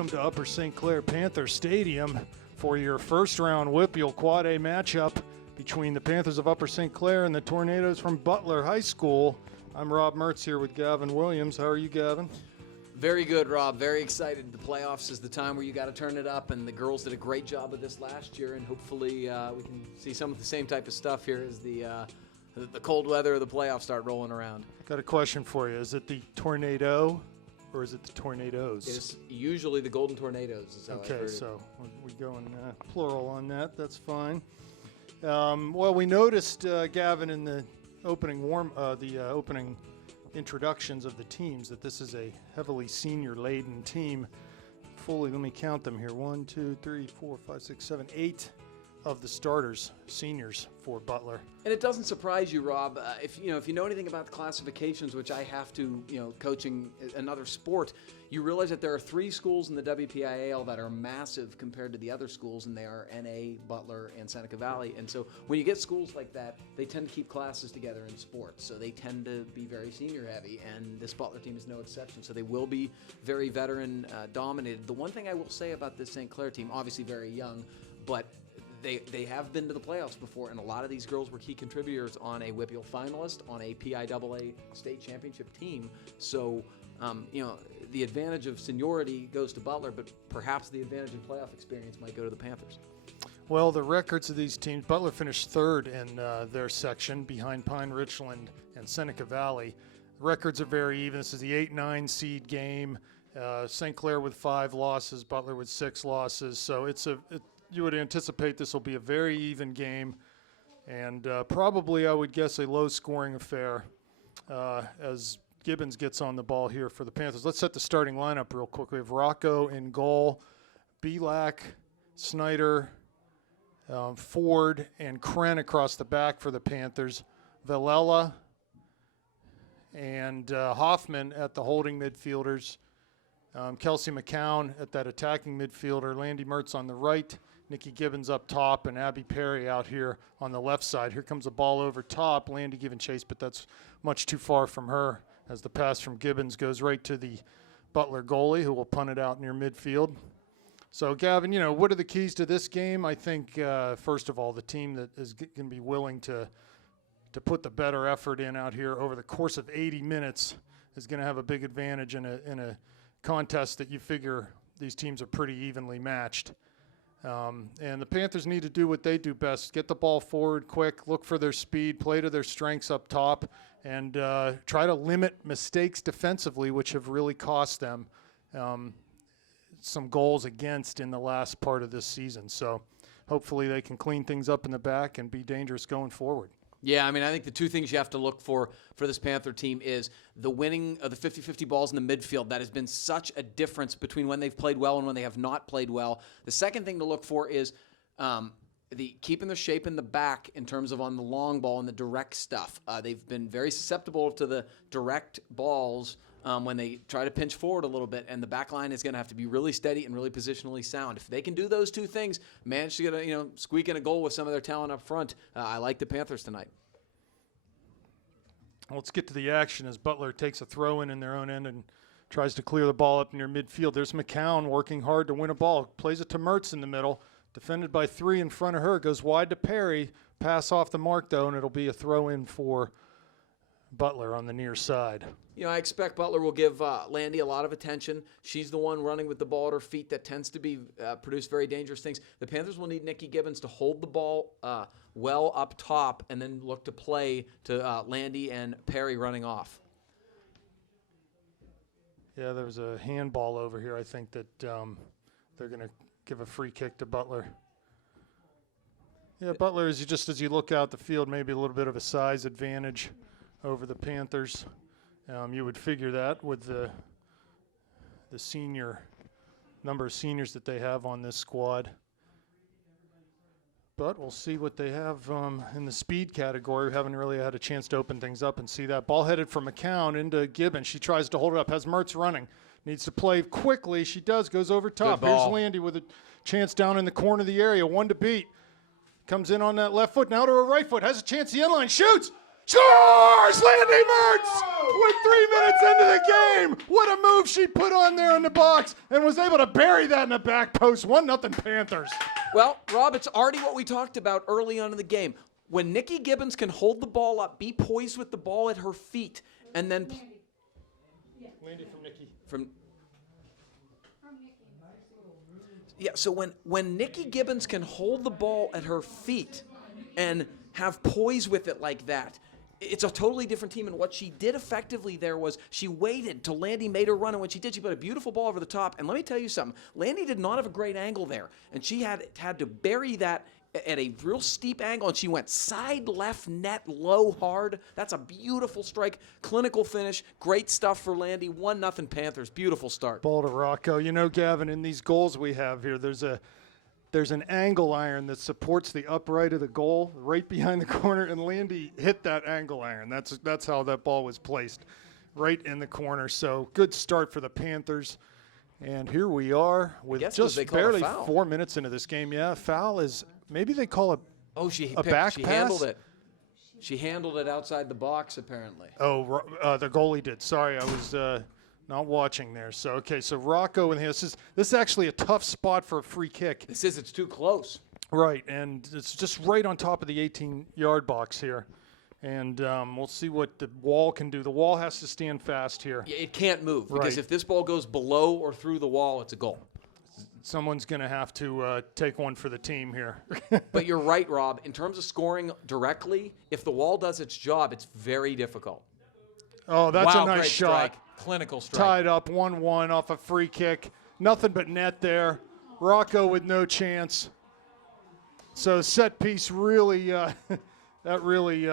welcome to Upper St. Clair Panther Stadium for your first round WPIAL Quad A matchup between the Panthers of Upper St. Clair and the Tornadoes from Butler High School. I'm Rob Mertz here with Gavin Williams. How are you, Gavin? Very good, Rob. Very excited. The playoffs is the time where you got to turn it up, and the girls did a great job of this last year, and hopefully we can see some of the same type of stuff here as the cold weather of the playoffs start rolling around. Got a question for you. Is it the Tornado or is it the Tornadoes? It's usually the Golden Tornadoes is how I've heard it. So we go in plural on that. That's fine. Well, we noticed, Gavin, in the opening opening introductions of the teams that this is a heavily senior-laden team. Fully, let me count them here. 1, 2, 3, 4, 5, 6, 7, 8 of the starters, seniors for Butler. And it doesn't surprise you, Rob, if you know anything about the classifications, which I have to, coaching another sport, you realize that there are 3 schools in the WPIAL that are massive compared to the other schools, and they are NA, Butler, and Seneca Valley. And so when you get schools like that, they tend to keep classes together in sports. So they tend to be very senior heavy, and this Butler team is no exception. So they will be very veteran dominated. The one thing I will say about this St. Clair team, obviously very young, but they have been to the playoffs before, and a lot of these girls were key contributors on a WPIAL finalist, on a PIAA state championship team. So, the advantage of seniority goes to Butler, but perhaps the advantage of playoff experience might go to the Panthers. Well, the records of these teams, Butler finished third in their section behind Pine Richland and Seneca Valley. The records are very even. This is the 8-9 seed game. St. Clair with 5 losses, Butler with 6 losses. So you would anticipate this will be a very even game, and probably, I would guess, a low-scoring affair as Gibbons gets on the ball here for the Panthers. Let's set the starting lineup real quick. We have Rocco in goal, Belak, Snyder, Ford, and Kren across the back for the Panthers. Villela and Hoffman at the holding midfielders. Kelsey McCown at that attacking midfielder. Landy Mertz on the right. Nikki Gibbons up top, and Abby Perry out here on the left side. Here comes a ball over top. Landy giving chase, but that's much too far from her as the pass from Gibbons goes right to the Butler goalie, who will punt it out near midfield. So, Gavin, what are the keys to this game? I think, first of all, the team that is going to be willing to put the better effort in out here over the course of 80 minutes is going to have a big advantage in a contest that you figure these teams are pretty evenly matched. And the Panthers need to do what they do best, get the ball forward quick, look for their speed, play to their strengths up top, and try to limit mistakes defensively, which have really cost them some goals against in the last part of this season. So hopefully they can clean things up in the back and be dangerous going forward. Yeah, I think the 2 things you have to look for this Panther team is the winning of the 50-50 balls in the midfield. That has been such a difference between when they've played well and when they have not played well. The second thing to look for is the keeping their shape in the back in terms of on the long ball and the direct stuff. They've been very susceptible to the direct balls when they try to pinch forward a little bit, and the back line is going to have to be really steady and really positionally sound. If they can do those 2 things, manage to get squeak in a goal with some of their talent up front, I like the Panthers tonight. Let's get to the action as Butler takes a throw-in their own end and tries to clear the ball up near midfield. There's McCown working hard to win a ball. Plays it to Mertz in the middle. Defended by 3 in front of her. Goes wide to Perry. Pass off the mark, though, and it'll be a throw-in for Butler on the near side. I expect Butler will give Landy a lot of attention. She's the one running with the ball at her feet that tends to produce very dangerous things. The Panthers will need Nikki Gibbons to hold the ball well up top and then look to play to Landy and Perry running off. Yeah, there was a handball over here. I think that they're going to give a free kick to Butler. Yeah, Butler is just as you look out the field, maybe a little bit of a size advantage over the Panthers. You would figure that with the number of seniors that they have on this squad. But we'll see what they have in the speed category. We haven't really had a chance to open things up and see that. Ball headed from McCown into Gibbons. She tries to hold it up, has Mertz running. Needs to play quickly. She does, goes over top. Here's Landy with a chance down in the corner of the area, 1 to beat. Comes in on that left foot, now to her right foot, has a chance, the end line, shoots! Scores! Landy Mertz with 3 minutes into the game. What a move she put on there in the box and was able to bury that in the back post. 1-0 Panthers. Well, Rob, it's already what we talked about early on in the game. When Nikki Gibbons can hold the ball up, be poised with the ball at her feet, and then Landy from Nikki. Yeah, so when Nikki Gibbons can hold the ball at her feet and have poise with it like that, it's a totally different team. And what she did effectively there was she waited till Landy made her run, and when she did, she put a beautiful ball over the top. And let me tell you something, Landy did not have a great angle there, and she had to bury that at a real steep angle, and she went side left net low hard. That's a beautiful strike, clinical finish, great stuff for Landy. 1-0 Panthers, beautiful start. Ball to Rocco. You know, Gavin, in these goals we have here, there's an angle iron that supports the upright of the goal right behind the corner, and Landy hit that angle iron. That's how that ball was placed, right in the corner. So good start for the Panthers. And here we are with just barely 4 minutes into this game. Yeah, foul is maybe they call it a back she pass. Handled it. She handled it outside the box, apparently. Oh, the goalie did. Sorry, I was not watching there. So, okay, so Rocco, and this is actually a tough spot for a free kick. It's too close. Right, and it's just right on top of the 18-yard box here. And we'll see what the wall can do. The wall has to stand fast here. Yeah, it can't move because if this ball goes below or through the wall, it's a goal. Someone's going to have to take one for the team here. But you're right, Rob. In terms of scoring directly, if the wall does its job, it's very difficult. Oh, that's a nice great shot. Strike. Clinical strike. Tied up 1-1 off a free kick. Nothing but net there. Rocco with no chance. So set piece really, that really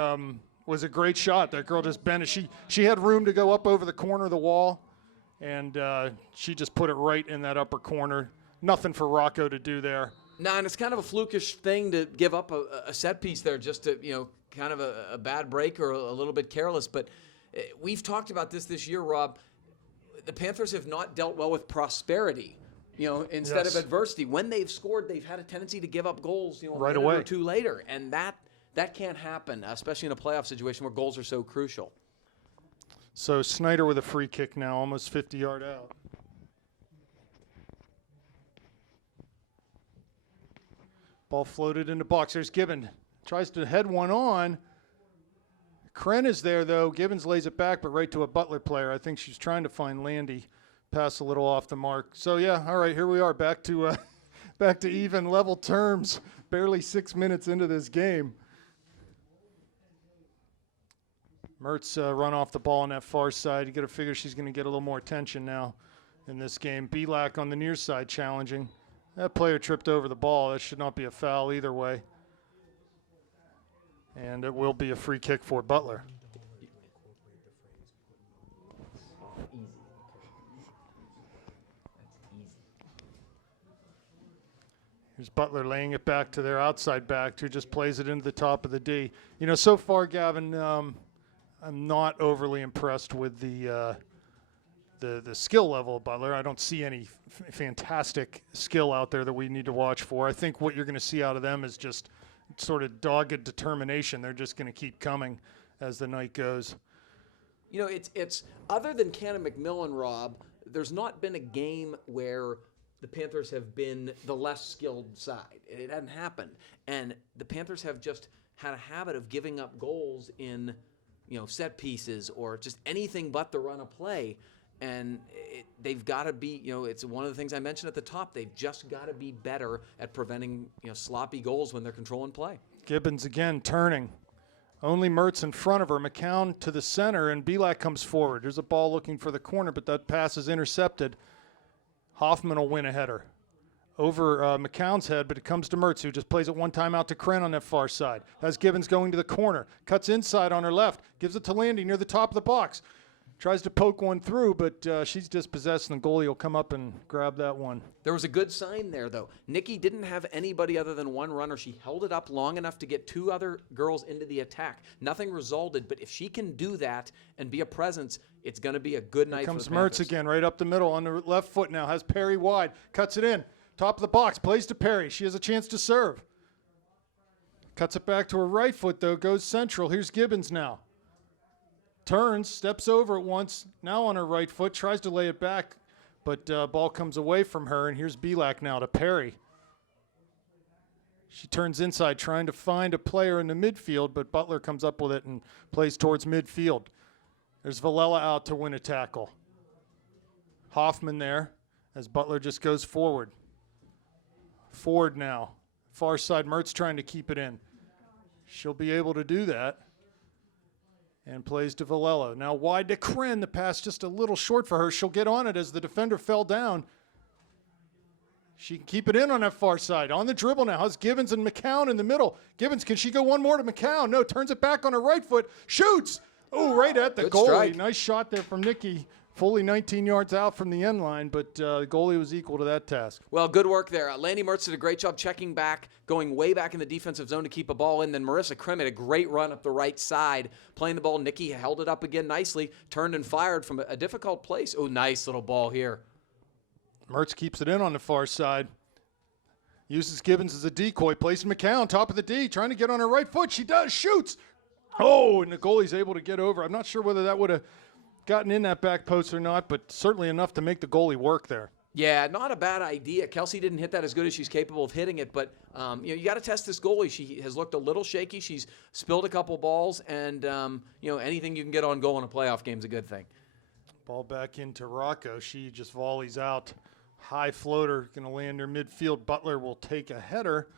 was a great shot. That girl just bent it. She had room to go up over the corner of the wall, and she just put it right in that upper corner. Nothing for Rocco to do there. No, and it's kind of a flukish thing to give up a set piece there just to, kind of a bad break or a little bit careless. But we've talked about this year, Rob. The Panthers have not dealt well with prosperity, instead of adversity. When they've scored, they've had a tendency to give up goals, right a minute away or two later. And that can't happen, especially in a playoff situation where goals are so crucial. So Snyder with a free kick now, almost 50-yard out. Ball floated into box. There's Gibbons. Tries to head one on. Kren is there, though. Gibbons lays it back, but right to a Butler player. I think she's trying to find Landy. Pass a little off the mark. So, yeah, all right, here we are. Back to even level terms. Barely 6 minutes into this game. Mertz run off the ball on that far side. You got to figure she's going to get a little more attention now in this game. Belak on the near side challenging. That player tripped over the ball. That should not be a foul either way. And it will be a free kick for Butler. Here's Butler laying it back to their outside back, who just plays it into the top of the D. So far, Gavin, I'm not overly impressed with the skill level of Butler. I don't see any fantastic skill out there that we need to watch for. I think what you're going to see out of them is just sort of dogged determination. They're just going to keep coming as the night goes. It's other than Cannon McMillan, Rob, there's not been a game where the Panthers have been the less skilled side. It hadn't happened. And the Panthers have just had a habit of giving up goals in, set pieces or just anything but the run of play. And they've got to be, it's one of the things I mentioned at the top. They've just got to be better at preventing, sloppy goals when they're controlling play. Gibbons again turning. Only Mertz in front of her. McCown to the center, and Belak comes forward. There's a ball looking for the corner, but that pass is intercepted. Hoffman will win a header over McCown's head, but it comes to Mertz, who just plays it one time out to Kren on that far side. Has Gibbons going to the corner. Cuts inside on her left. Gives it to Landy near the top of the box. Tries to poke one through, but she's dispossessed, and the goalie will come up and grab that one. There was a good sign there, though. Nikki didn't have anybody other than one runner. She held it up long enough to get two other girls into the attack. Nothing resulted, but if she can do that and be a presence, it's going to be a good night for the Panthers. Comes Mertz again, right up the middle on the left foot now. Has Perry wide. Cuts it in. Top of the box. Plays to Perry. She has a chance to serve. Cuts it back to her right foot, though. Goes central. Here's Gibbons now. turns, steps over it once, now on her right foot, tries to lay it back, but ball comes away from her, and here's Belak now to Perry. She turns inside, trying to find a player in the midfield, but Butler comes up with it and plays towards midfield. There's Villela out to win a tackle. Hoffman there as Butler just goes forward. Ford now. Far side, Mertz trying to keep it in. She'll be able to do that. And plays to Villela. Now wide to Kren. The pass just a little short for her. She'll get on it as the defender fell down. She can keep it in on that far side. On the dribble now. Has Gibbons and McCown in the middle. Gibbons, can she go one more to McCown? No, turns it back on her right foot. Shoots! Oh, right at the Good goalie. strike. Nice shot there from Nikki. Fully 19 yards out from the end line, but the goalie was equal to that task. Well, good work there. Landy Mertz did a great job checking back, going way back in the defensive zone to keep a ball in. Then Marissa Krim had a great run up the right side, playing the ball. Nikki held it up again nicely, turned and fired from a difficult place. Oh, nice little ball here. Mertz keeps it in on the far side. Uses Gibbons as a decoy. Plays McCown, top of the D, trying to get on her right foot. She does, shoots. Oh, and the goalie's able to get over. I'm not sure whether that would have gotten in that back post or not, but certainly enough to make the goalie work there. Yeah, not a bad idea. Kelsey didn't hit that as good as she's capable of hitting it, but you got to test this goalie. She has looked a little shaky. She's spilled a couple balls, and anything you can get on goal in a playoff game is a good thing. Ball back into Rocco. She just volleys out. High floater, going to land her midfield. Butler will take a header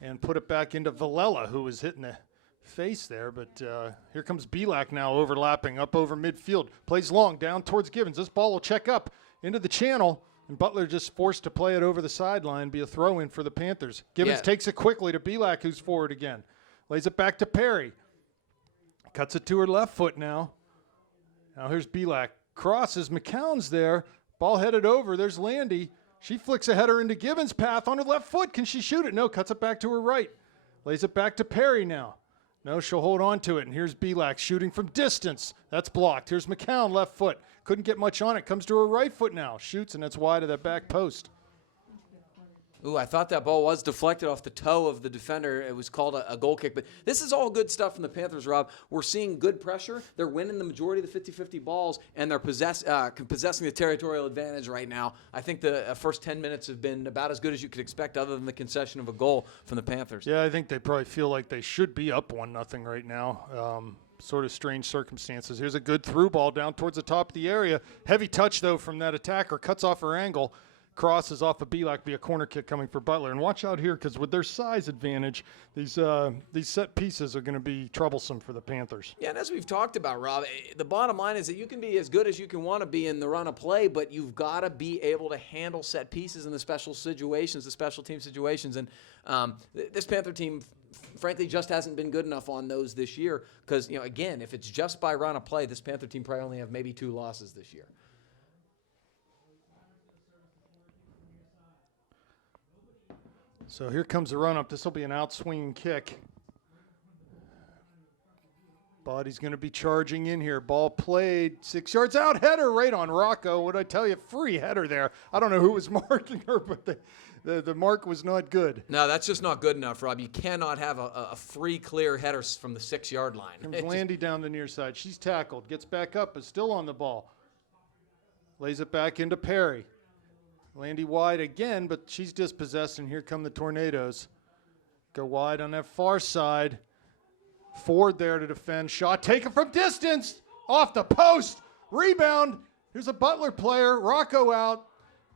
and put it back into Villela, who was hitting the face there, but here comes Belak now overlapping up over midfield. Plays long down towards Gibbons. This ball will check up into the channel, and Butler just forced to play it over the sideline, be a throw-in for the Panthers. Gibbons takes it quickly to Belak, who's forward again. Lays it back to Perry. Cuts it to her left foot now. Now here's Belak. Crosses. McCown's there. Ball headed over. There's Landy. She flicks a header into Gibbons' path on her left foot. Can she shoot it? No, cuts it back to her right. Lays it back to Perry now. No, she'll hold on to it, and here's Belak shooting from distance. That's blocked. Here's McCown, left foot. Couldn't get much on it. Comes to her right foot now. Shoots, and that's wide of that back post. Ooh, I thought that ball was deflected off the toe of the defender. It was called a goal kick. But this is all good stuff from the Panthers, Rob. We're seeing good pressure. They're winning the majority of the 50-50 balls, and they're possessing the territorial advantage right now. I think the first 10 minutes have been about as good as you could expect other than the concession of a goal from the Panthers. Yeah, I think they probably feel like they should be up 1-0 right now. Sort of strange circumstances. Here's a good through ball down towards the top of the area. Heavy touch, though, from that attacker. Cuts off her angle. Crosses off of Belak, be a corner kick coming for Butler. And watch out here, because with their size advantage, these set pieces are going to be troublesome for the Panthers. Yeah, and as we've talked about, Rob, the bottom line is that you can be as good as you can want to be in the run of play, but you've got to be able to handle set pieces in the special situations, the special team situations. And this Panther team, frankly, just hasn't been good enough on those this year because, again, if it's just by run of play, this Panther team probably only have maybe 2 losses this year. So here comes the run-up. This will be an out-swinging kick. Body's going to be charging in here. Ball played 6 yards out. Header right on Rocco. What did I tell you? Free header there. I don't know who was marking her, but the mark was not good. No, that's just not good enough, Rob. You cannot have a free, clear header from the 6-yard line. Comes Landy down the near side. She's tackled. Gets back up, is still on the ball. Lays it back into Perry. Landy wide again, but she's dispossessed, and here come the Tornadoes. Go wide on that far side. Ford there to defend. Shot taken from distance. Off the post. Rebound. Here's a Butler player. Rocco out.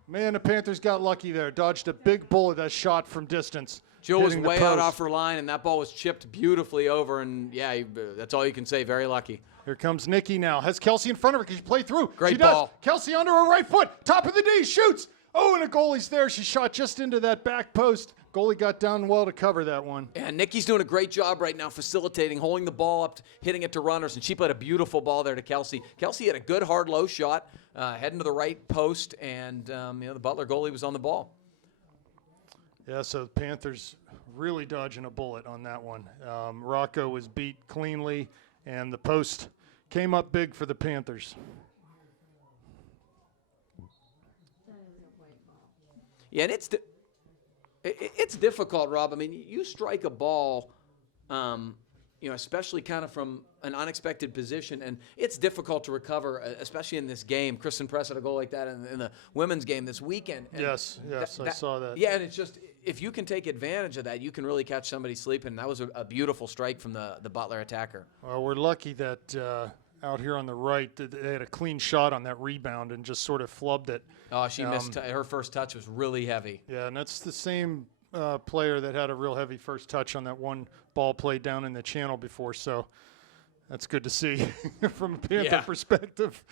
Man, the Panthers got lucky there. Dodged a big bullet, that shot from distance. Jill was way out off her line, and that ball was chipped beautifully over, and, yeah, that's all you can say. Very lucky. Here comes Nikki now. Has Kelsey in front of her. Can she play through? Great she ball. Does. Kelsey under her right foot. Top of the D. Shoots. Oh, and a goalie's there. She shot just into that back post. Goalie got down well to cover that one. And Nikki's doing a great job right now facilitating, holding the ball up, hitting it to runners, and she played a beautiful ball there to Kelsey. Kelsey had a good hard low shot, heading to the right post, and the Butler goalie was on the ball. Yeah, so the Panthers really dodging a bullet on that one. Rocco was beat cleanly, and the post came up big for the Panthers. Yeah, and it's difficult, Rob. I mean, you strike a ball, especially kind of from an unexpected position. And it's difficult to recover, especially in this game. Kristen Press had a goal like that in the women's game this weekend. And yes, I saw that. Yeah, and it's just, if you can take advantage of that, you can really catch somebody sleeping. That was a beautiful strike from the Butler attacker. Well, we're lucky that out here on the right, they had a clean shot on that rebound and just sort of flubbed it. Oh, she missed. Her first touch was really heavy. Yeah, and that's the same player that had a real heavy first touch on that one ball play down in the channel before. So that's good to see from a Panther perspective.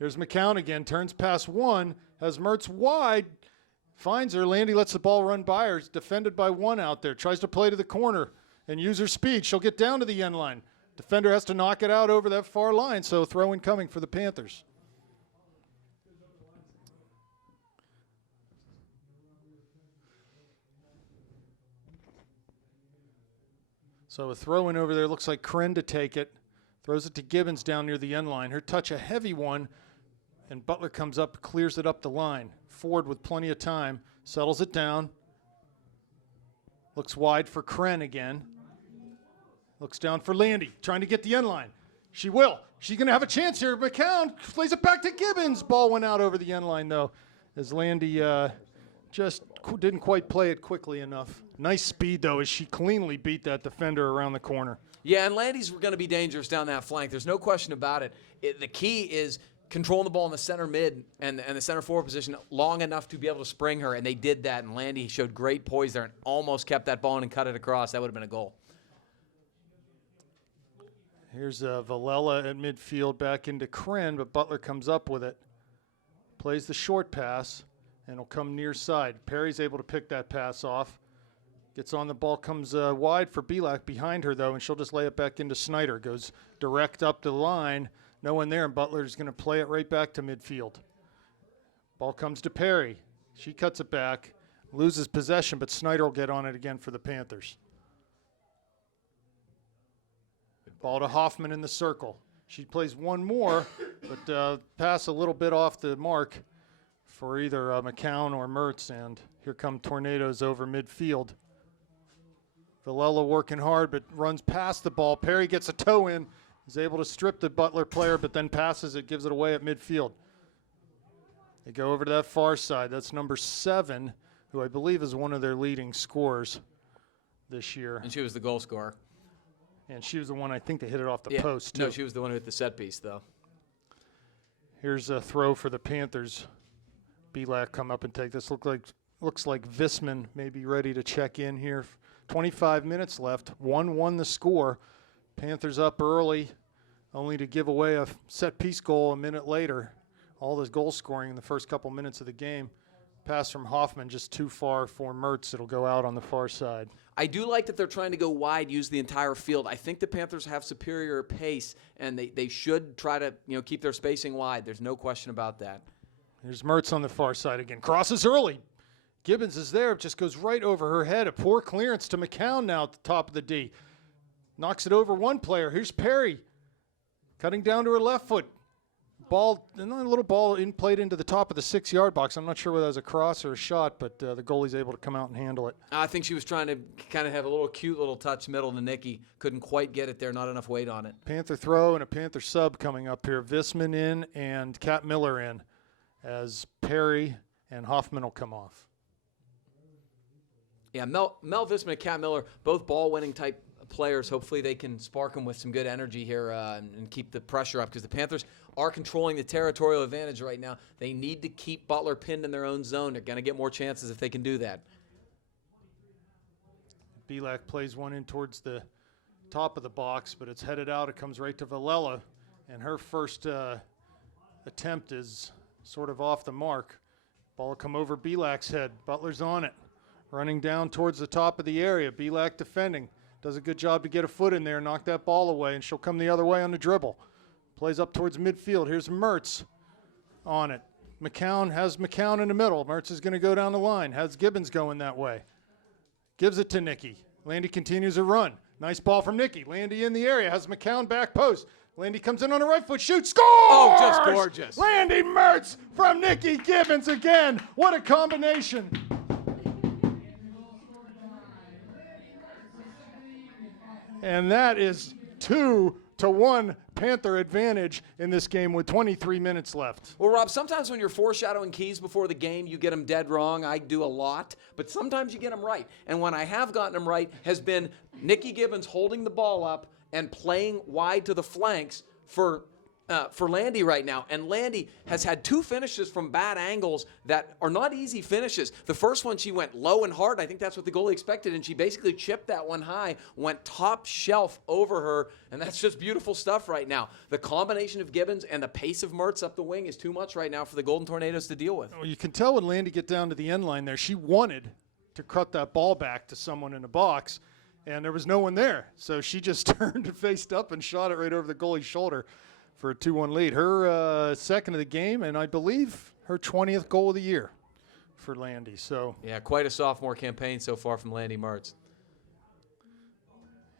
Here's McCown again, turns past one, has Mertz wide, finds her. Landy lets the ball run by her. It's defended by one out there. Tries to play to the corner and use her speed. She'll get down to the end line. Defender has to knock it out over that far line, so throw in coming for the Panthers. So a throw in over there, looks like Kren to take it. Throws it to Gibbons down near the end line. Her touch, a heavy one, and Butler comes up, clears it up the line. Ford with plenty of time, settles it down. Looks wide for Kren again. Looks down for Landy, trying to get the end line. She will. She's going to have a chance here. McCown plays it back to Gibbons. Ball went out over the end line, though, as Landy just didn't quite play it quickly enough. Nice speed, though, as she cleanly beat that defender around the corner. Yeah, and Landy's going to be dangerous down that flank. There's no question about it. The key is controlling the ball in the center mid and the center forward position long enough to be able to spring her, and they did that, and Landy showed great poise there and almost kept that ball in and cut it across. That would have been a goal. Here's Villela at midfield back into Kren, but Butler comes up with it. Plays the short pass, and it'll come near side. Perry's able to pick that pass off. Gets on the ball, comes wide for Belak behind her, though, and she'll just lay it back into Snyder. Goes direct up the line. No one there, and Butler's going to play it right back to midfield. Ball comes to Perry. She cuts it back, loses possession, but Snyder will get on it again for the Panthers. Ball to Hoffman in the circle. She plays one more, but pass a little bit off the mark for either McCown or Mertz, and here come Tornadoes over midfield. Villela working hard, but runs past the ball. Perry gets a toe in, is able to strip the Butler player, but then passes it, gives it away at midfield. They go over to that far side. That's number 7, who I believe is one of their leading scorers this year. And she was the goal scorer. And she was the one, I think, that hit it off the post, too. No, she was the one who hit the set piece, though. Here's a throw for the Panthers. Belak come up and take this. Looks like Visman may be ready to check in here. 25 minutes left. 1-1 the score. Panthers up early, only to give away a set-piece goal a minute later. All this goal scoring in the first couple minutes of the game. Pass from Hoffman just too far for Mertz. It'll go out on the far side. I do like that they're trying to go wide, use the entire field. I think the Panthers have superior pace, and they should try to keep their spacing wide. There's no question about that. Here's Mertz on the far side again. Crosses early. Gibbons is there. It just goes right over her head. A poor clearance to McCown now at the top of the D. Knocks it over one player. Here's Perry. Cutting down to her left foot. Ball, and a little ball played into the top of the 6-yard box. I'm not sure whether that was a cross or a shot, but the goalie's able to come out and handle it. I think she was trying to kind of have a cute little touch middle to Nikki. Couldn't quite get it there, not enough weight on it. Panther throw and a Panther sub coming up here. Visman in and Kat Miller in as Perry and Hoffman will come off. Yeah, Mel Visman and Kat Miller, both ball-winning type players. Hopefully they can spark them with some good energy here and keep the pressure up, because the Panthers are controlling the territorial advantage right now. They need to keep Butler pinned in their own zone. They're going to get more chances if they can do that. Belak plays one in towards the top of the box, but it's headed out. It comes right to Villela, and her first attempt is sort of off the mark. Ball will come over Belak's head. Butler's on it. Running down towards the top of the area. Belak defending. Does a good job to get a foot in there, knock that ball away, and she'll come the other way on the dribble. Plays up towards midfield. Here's Mertz on it. McCown has McCown in the middle. Mertz is going to go down the line. Has Gibbons going that way. Gives it to Nikki. Landy continues a run. Nice ball from Nikki. Landy in the area. Has McCown back post. Landy comes in on the right foot. Shoots. Scores! Oh, just gorgeous. Landy Mertz from Nikki Gibbons again. What a combination. And that is 2-1 Panther advantage in this game with 23 minutes left. Well, Rob, sometimes when you're foreshadowing keys before the game, you get them dead wrong. I do a lot, but sometimes you get them right. And when I have gotten them right has been Nikki Gibbons holding the ball up and playing wide to the flanks for Landy right now. And Landy has had 2 finishes from bad angles that are not easy finishes. The first one, she went low and hard. I think that's what the goalie expected, and she basically chipped that one high, went top shelf over her, and that's just beautiful stuff right now. The combination of Gibbons and the pace of Mertz up the wing is too much right now for the Golden Tornadoes to deal with. Well, you can tell when Landy get down to the end line there, she wanted to cut that ball back to someone in the box, and there was no one there. So she just turned and faced up and shot it right over the goalie's shoulder for a 2-1 lead. Her second of the game, and I believe her 20th goal of the year for Landy. So yeah, quite a sophomore campaign so far from Landy Mertz.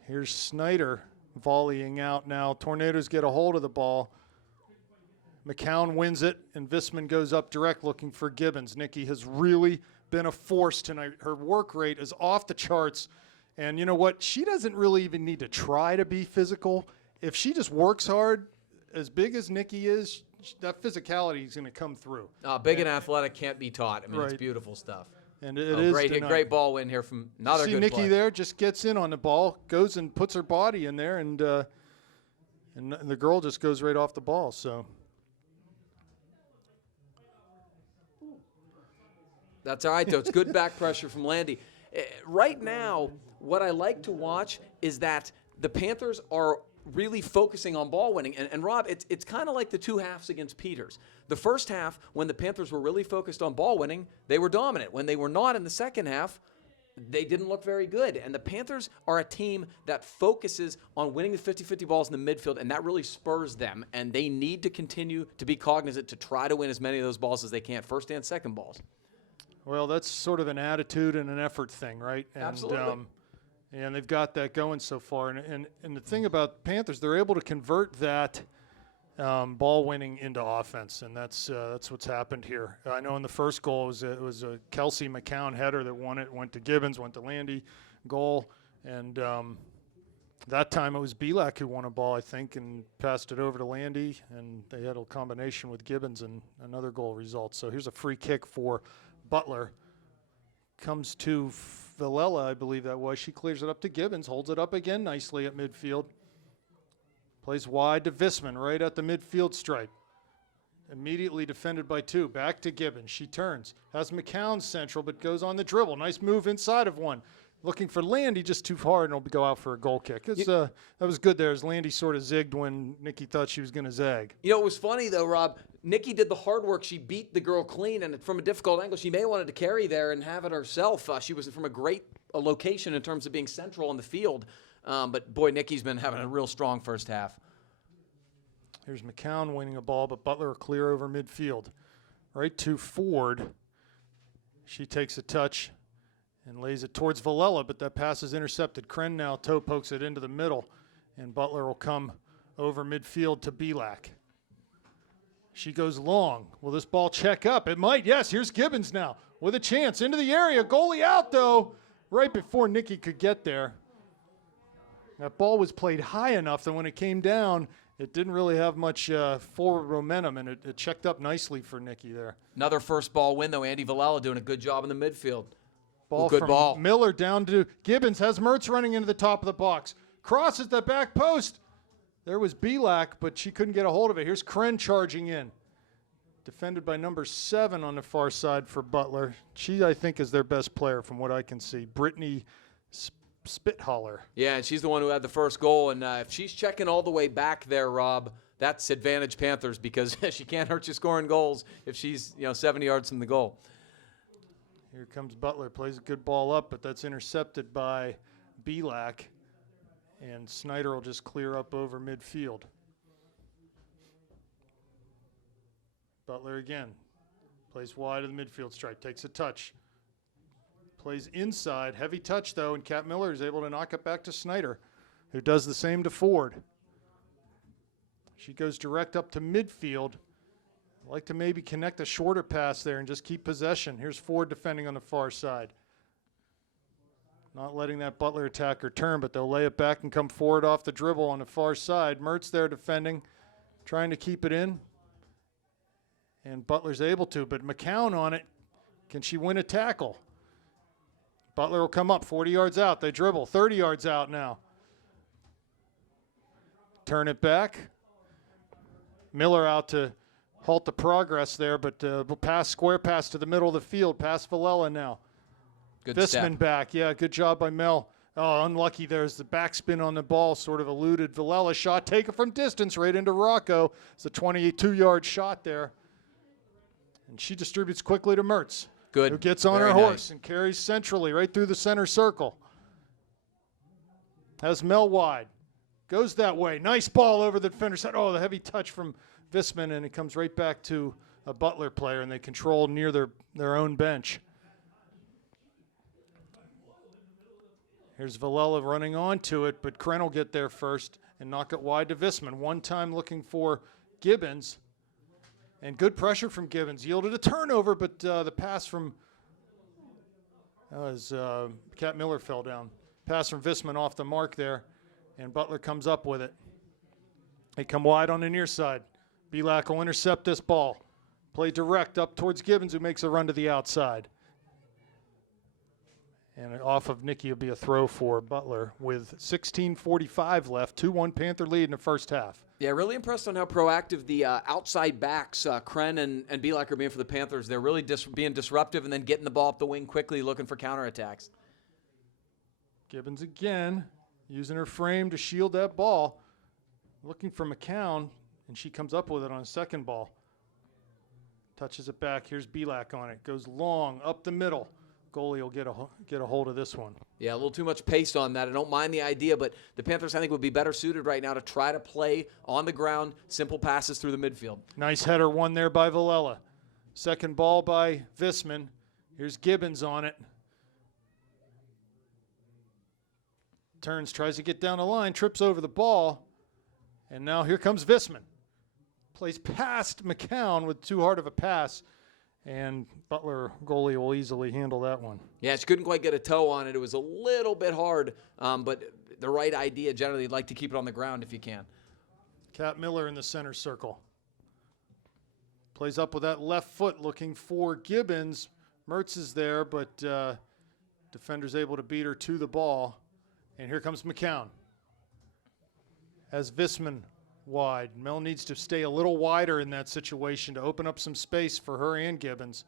Here's Snyder volleying out now. Tornadoes get a hold of the ball. McCown wins it, and Visman goes up direct looking for Gibbons. Nikki has really been a force tonight. Her work rate is off the charts. And you know what? She doesn't really even need to try to be physical. If she just works hard, as big as Nikki is, that physicality is going to come through. Big and athletic can't be taught. I mean, It's Right. beautiful stuff. And it is great ball win here from another See good Nikki play. there, just gets in on the ball, goes and puts her body in there, and the girl just goes right off the ball. So That's all right, though. It's good back pressure from Landy. Right now, what I like to watch is that the Panthers are really focusing on ball winning. And Rob, it's kind of like the 2 halves against Peters. The first half, when the Panthers were really focused on ball winning, they were dominant. When they were not in the second half, they didn't look very good. And the Panthers are a team that focuses on winning the 50-50 balls in the midfield, and that really spurs them. And they need to continue to be cognizant to try to win as many of those balls as they can, first and second balls. well, that's sort of an attitude and an effort thing, right? And, Absolutely. And they've got that going so far. And the thing about Panthers, they're able to convert that ball winning into offense, and that's what's happened here. I know in the first goal it was a Kelsey McCown header that won it. Went to Gibbons, went to Landy, goal, and that time it was Belak who won a ball, I think, and passed it over to Landy, and they had a combination with Gibbons and another goal result. So here's a free kick for Butler. Comes to Villela, I believe that was. She clears it up to Gibbons, holds it up again nicely at midfield. Plays wide to Visman, right at the midfield stripe. Immediately defended by 2. Back to Gibbons. She turns. Has McCown central, but goes on the dribble. Nice move inside of one. Looking for Landy, just too far, and it'll go out for a goal kick. That was good there, as Landy sort of zigged when Nikki thought she was going to zag. You know, it was funny, though, Rob. Nikki did the hard work. She beat the girl clean, and from a difficult angle, she may have wanted to carry there and have it herself. She was from a great location in terms of being central in the field. But, boy, Nikki's been having a real strong first half. Here's McCown winning a ball, but Butler clear over midfield. Right to Ford. She takes a touch and lays it towards Villela, but that pass is intercepted. Kren now toe pokes it into the middle, and Butler will come over midfield to Belak. She goes long. Will this ball check up? It might. Yes, here's Gibbons now with a chance. Into the area. Goalie out, though, right before Nikki could get there. That ball was played high enough that when it came down, it didn't really have much forward momentum, and it checked up nicely for Nikki there. Another first ball win, though. Andy Villela doing a good job in the midfield. Good from ball. Miller down to Gibbons. Has Mertz running into the top of the box. Crosses the back post. There was Belak, but she couldn't get a hold of it. Here's Kren charging in. Defended by number 7 on the far side for Butler. She, I think, is their best player from what I can see. Brittany Spithaler. Yeah, and she's the one who had the first goal. And if she's checking all the way back there, Rob, that's advantage Panthers because she can't hurt you scoring goals if she's 70 yards from the goal. Here comes Butler. Plays a good ball up, but that's intercepted by Belak. And Snyder will just clear up over midfield. Butler again. Plays wide of the midfield stripe. Takes a touch. Plays inside. Heavy touch, though, and Kat Miller is able to knock it back to Snyder, who does the same to Ford. She goes direct up to midfield. I'd like to maybe connect a shorter pass there and just keep possession. Here's Ford defending on the far side. Not letting that Butler attacker turn, but they'll lay it back and come forward off the dribble on the far side. Mertz there defending, trying to keep it in. And Butler's able to, but McCown on it. Can she win a tackle? Butler will come up 40 yards out. They dribble 30 yards out now. Turn it back. Miller out to halt the progress there, but square pass to the middle of the field, past Villela now. Good Visman step. back, yeah, good job by Mel. Oh, unlucky, there's the backspin on the ball, sort of eluded Villela. Shot taken from distance right into Rocco. It's a 22-yard shot there. And she distributes quickly to Mertz. Good. Who gets on Very her horse nice. and carries centrally right through the center circle. Has Mel wide. Goes that way. Nice ball over the defender's head. Oh, the heavy touch from Visman, and it comes right back to a Butler player, and they control near their own bench. Here's Villela running onto it, but Kren will get there first and knock it wide to Visman. One time looking for Gibbons. And good pressure from Gibbons. Yielded a turnover, but the pass from Cat Miller fell down. Pass from Visman off the mark there, and Butler comes up with it. They come wide on the near side. Belak will intercept this ball. Play direct up towards Gibbons, who makes a run to the outside. And off of Nikki will be a throw for Butler with 16:45 left. 2-1 Panther lead in the first half. Yeah, really impressed on how proactive the outside backs, Kren and Belak, are being for the Panthers. They're really being disruptive and then getting the ball up the wing quickly, looking for counterattacks. Gibbons again, using her frame to shield that ball. Looking for McCown, and she comes up with it on a second ball. Touches it back. Here's Belak on it. Goes long, up the middle. Goalie will get a hold of this one. Yeah, a little too much pace on that. I don't mind the idea, but the Panthers, I think, would be better suited right now to try to play on the ground, simple passes through the midfield. Nice header one there by Villela. Second ball by Visman. Here's Gibbons on it. Turns, tries to get down the line, trips over the ball. And now here comes Visman. Plays past McCown with too hard of a pass. And Butler goalie will easily handle that one. Yeah, she couldn't quite get a toe on it. It was a little bit hard, but the right idea. Generally, you'd like to keep it on the ground if you can. Cat Miller in the center circle. Plays up with that left foot looking for Gibbons. Mertz is there, but defender's able to beat her to the ball. And here comes McCown. Has Visman wide. Mel needs to stay a little wider in that situation to open up some space for her and Gibbons.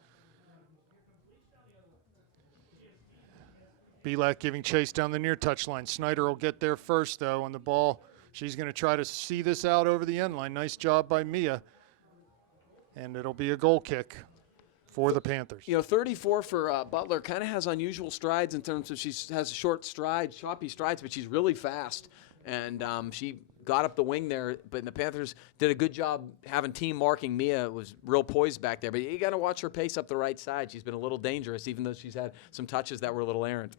Belak giving chase down the near touchline. Snyder will get there first, though, on the ball. She's going to try to see this out over the end line. Nice job by Mia. And it'll be a goal kick for the Panthers. You know, 34 for Butler kind of has unusual strides in terms of she has short strides, choppy strides, but she's really fast. And she got up the wing there, but the Panthers did a good job having team marking. Mia was real poised back there, but you got to watch her pace up the right side. She's been a little dangerous, even though she's had some touches that were a little errant.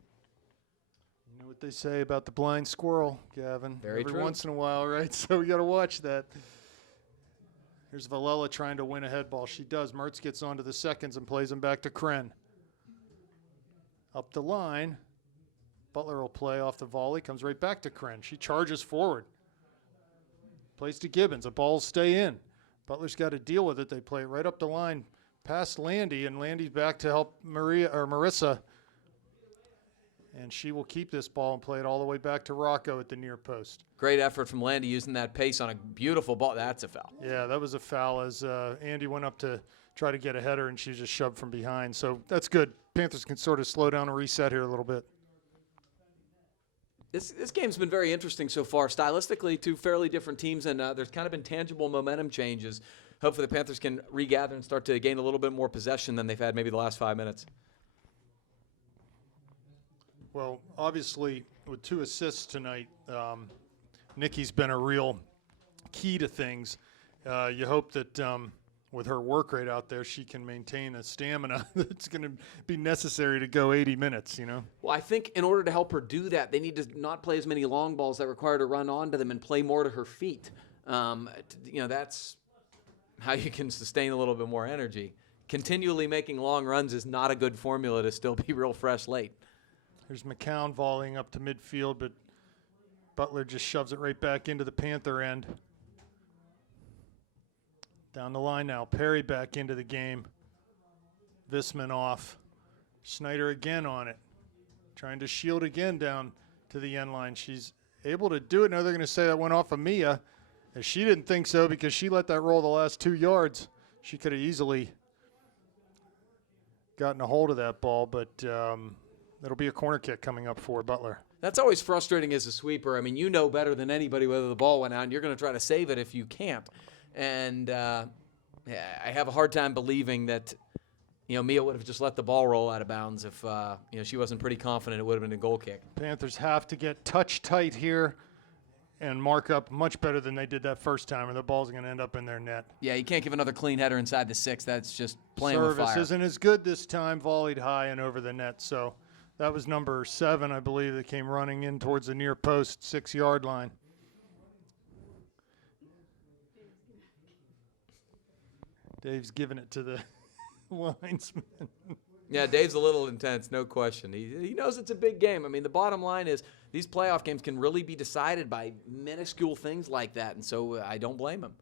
You know what they say about the blind squirrel, Gavin? Very Every true. once in a while, right? So we got to watch that. Here's Villela trying to win a head ball. She does. Mertz gets onto the seconds and plays him back to Kren. Up the line. Butler will play off the volley. Comes right back to Kren. She charges forward. Plays to Gibbons. The balls stay in. Butler's got to deal with it. They play it right up the line past Landy, and Landy's back to help Marissa. And she will keep this ball and play it all the way back to Rocco at the near post. Great effort from Landy using that pace on a beautiful ball. That's a foul. Yeah, that was a foul as Andy went up to try to get a header, and she was just shoved from behind. So that's good. Panthers can sort of slow down and reset here a little bit. This game's been very interesting so far. Stylistically, two fairly different teams, and there's kind of been tangible momentum changes. Hopefully the Panthers can regather and start to gain a little bit more possession than they've had maybe the last 5 minutes. Well, obviously, with 2 assists tonight, Nikki's been a real key to things. You hope that with her work rate out there, she can maintain a stamina that's going to be necessary to go 80 minutes, you know? Well, I think in order to help her do that, they need to not play as many long balls that require her to run onto them and play more to her feet. That's how you can sustain a little bit more energy. Continually making long runs is not a good formula to still be real fresh late. Here's McCown volleying up to midfield, but Butler just shoves it right back into the Panther end. Down the line now. Perry back into the game. Visman off. Snyder again on it. Trying to shield again down to the end line. She's able to do it. Now they're going to say that went off of Mia. And she didn't think so because she let that roll the last 2 yards. She could have easily gotten a hold of that ball, but it'll be a corner kick coming up for Butler. That's always frustrating as a sweeper. I mean, you know better than anybody whether the ball went out, and you're going to try to save it if you can't. And I have a hard time believing that, Mia would have just let the ball roll out of bounds if, she wasn't pretty confident it would have been a goal kick. Panthers have to get touch tight here and mark up much better than they did that first time, or the ball's going to end up in their net. Yeah, you can't give another clean header inside the 6. That's just playing with fire. Service isn't as good this time, volleyed high and over the net. So that was number 7, I believe, that came running in towards the near post 6-yard line. Dave's giving it to the linesman. Yeah, Dave's a little intense, no question. He knows it's a big game. I mean, the bottom line is these playoff games can really be decided by minuscule things like that, and so I don't blame him.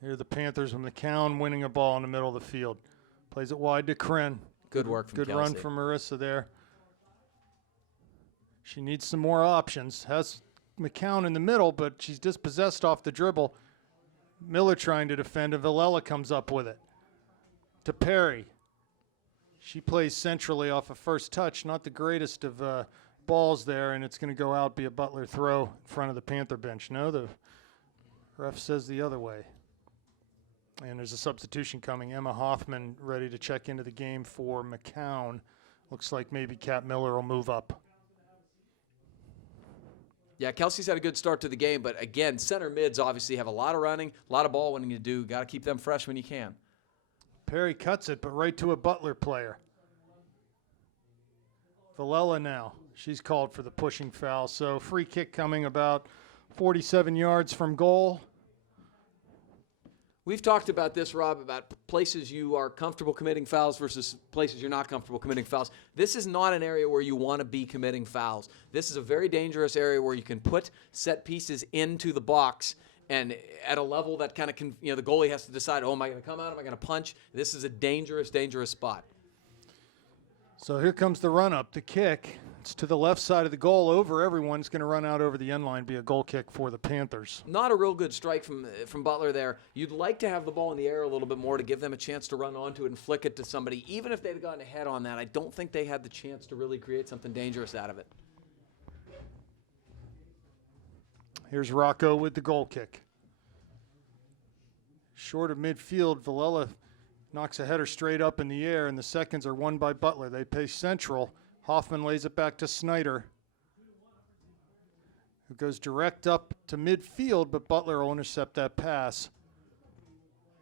Here are the Panthers with McCown winning a ball in the middle of the field. Plays it wide to Kren. Good work from Good Kelsey. run from Marissa there. She needs some more options. Has McCown in the middle, but she's dispossessed off the dribble. Miller trying to defend, and Villela comes up with it. To Perry. She plays centrally off a first touch. Not the greatest of balls there, and it's going to go out, be a Butler throw in front of the Panther bench. No, the ref says the other way. And there's a substitution coming. Emma Hoffman ready to check into the game for McCown. Looks like maybe Kat Miller will move up. Yeah, Kelsey's had a good start to the game, but again, center mids obviously have a lot of running, a lot of ball winning to do. Got to keep them fresh when you can. Perry cuts it, but right to a Butler player. Villela now. She's called for the pushing foul. So free kick coming about 47 yards from goal. We've talked about this, Rob, about places you are comfortable committing fouls versus places you're not comfortable committing fouls. This is not an area where you want to be committing fouls. This is a very dangerous area where you can put set pieces into the box and at a level that kind of can, the goalie has to decide, am I going to come out? Am I going to punch? This is a dangerous, dangerous spot. So here comes the run-up, the kick. It's to the left side of the goal over everyone. It's going to run out over the end line, be a goal kick for the Panthers. Not a real good strike from Butler there. You'd like to have the ball in the air a little bit more to give them a chance to run onto it and flick it to somebody. Even if they'd gotten ahead on that, I don't think they had the chance to really create something dangerous out of it. Here's Rocco with the goal kick. Short of midfield, Villela knocks a header straight up in the air, and the seconds are won by Butler. They pay central. Hoffman lays it back to Snyder, who goes direct up to midfield, but Butler will intercept that pass.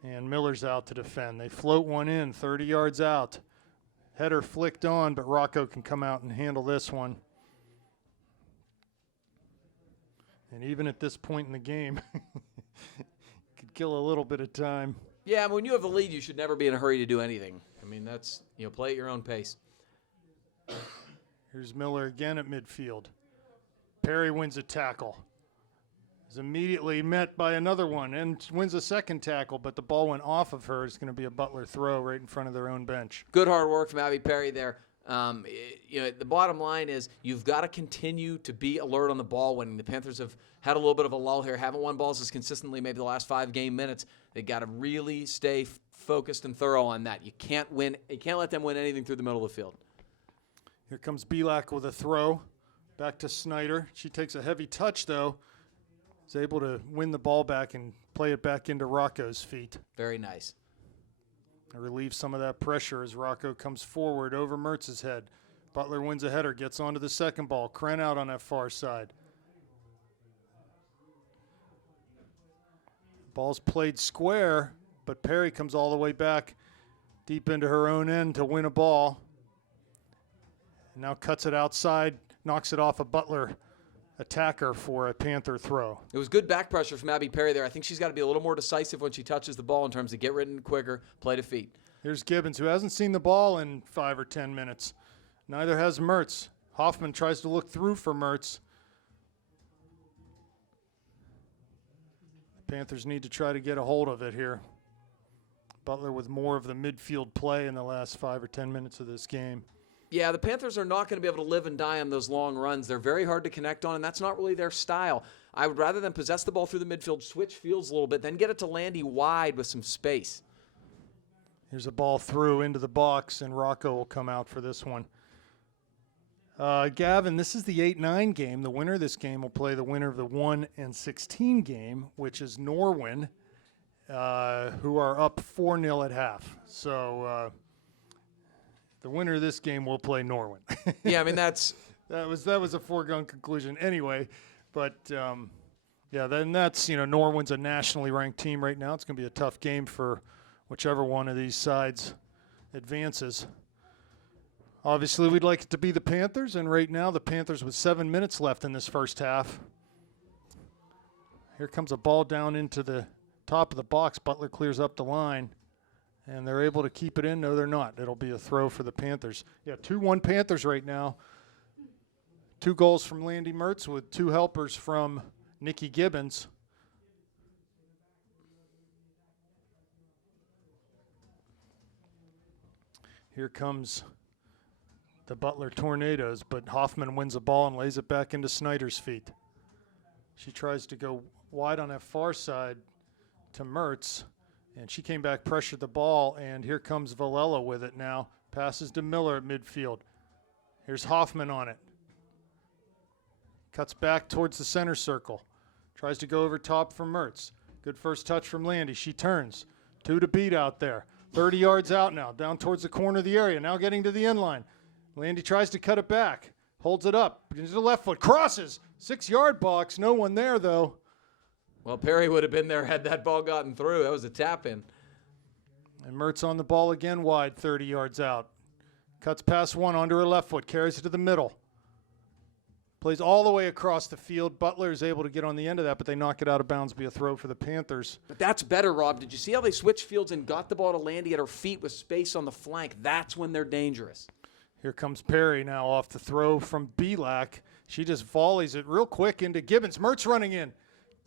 And Miller's out to defend. They float one in, 30 yards out. Header flicked on, but Rocco can come out and handle this one. And even at this point in the game, could kill a little bit of time. Yeah, when you have the lead, you should never be in a hurry to do anything. I mean, that's, play at your own pace. Here's Miller again at midfield. Perry wins a tackle. Is immediately met by another one and wins a second tackle, but the ball went off of her. It's going to be a Butler throw right in front of their own bench. Good hard work from Abby Perry there. The bottom line is you've got to continue to be alert on the ball winning. The Panthers have had a little bit of a lull here, haven't won balls as consistently maybe the last 5 game minutes. They got to really stay focused and thorough on that. You can't let them win anything through the middle of the field. Here comes Belak with a throw. Back to Snyder. She takes a heavy touch, though. Is able to win the ball back and play it back into Rocco's feet. Very nice. I relieve some of that pressure as Rocco comes forward over Mertz's head. Butler wins a header, gets onto the second ball. Kren out on that far side. Ball's played square, but Perry comes all the way back deep into her own end to win a ball. And now cuts it outside, knocks it off a Butler attacker for a Panther throw. It was good back pressure from Abby Perry there. I think she's got to be a little more decisive when she touches the ball in terms of get rid of quicker, play to feet. Here's Gibbons, who hasn't seen the ball in 5 or 10 minutes. Neither has Mertz. Hoffman tries to look through for Mertz. The Panthers need to try to get a hold of it here. Butler with more of the midfield play in the last 5 or 10 minutes of this game. Yeah, the Panthers are not going to be able to live and die on those long runs. They're very hard to connect on, and that's not really their style. I would rather than possess the ball through the midfield, switch fields a little bit, then get it to Landy wide with some space. Here's a ball through into the box, and Rocco will come out for this one. Gavin, this is the 8-9 game. The winner of this game will play the winner of the 1-16 game, which is Norwin, who are up 4-0 at half. So the winner of this game will play Norwin. Yeah, I mean, that was a foregone conclusion anyway. But yeah, then that's, Norwin's a nationally ranked team right now. It's going to be a tough game for whichever one of these sides advances. Obviously, we'd like it to be the Panthers, and right now the Panthers with 7 minutes left in this first half. Here comes a ball down into the top of the box. Butler clears up the line, and they're able to keep it in. No, they're not. It'll be a throw for the Panthers. Yeah, 2-1 Panthers right now. 2 goals from Landy Mertz with 2 helpers from Nikki Gibbons. Here comes the Butler Tornadoes, but Hoffman wins the ball and lays it back into Snyder's feet. She tries to go wide on that far side to Mertz, and she came back, pressured the ball, and here comes Valella with it now. Passes to Miller at midfield. Here's Hoffman on it. Cuts back towards the center circle. Tries to go over top for Mertz. Good first touch from Landy. She turns. 2 to beat out there. 30 yards out now, down towards the corner of the area. Now getting to the end line. Landy tries to cut it back. Holds it up. Into the left foot. Crosses. 6-yard box. No one there, though. Well, Perry would have been there had that ball gotten through. That was a tap-in. And Mertz on the ball again wide, 30 yards out. Cuts past one onto her left foot. Carries it to the middle. Plays all the way across the field. Butler is able to get on the end of that, but they knock it out of bounds. Be a throw for the Panthers. But that's better, Rob. Did you see how they switched fields and got the ball to Landy at her feet with space on the flank? That's when they're dangerous. Here comes Perry now off the throw from Belak. She just volleys it real quick into Gibbons. Mertz running in.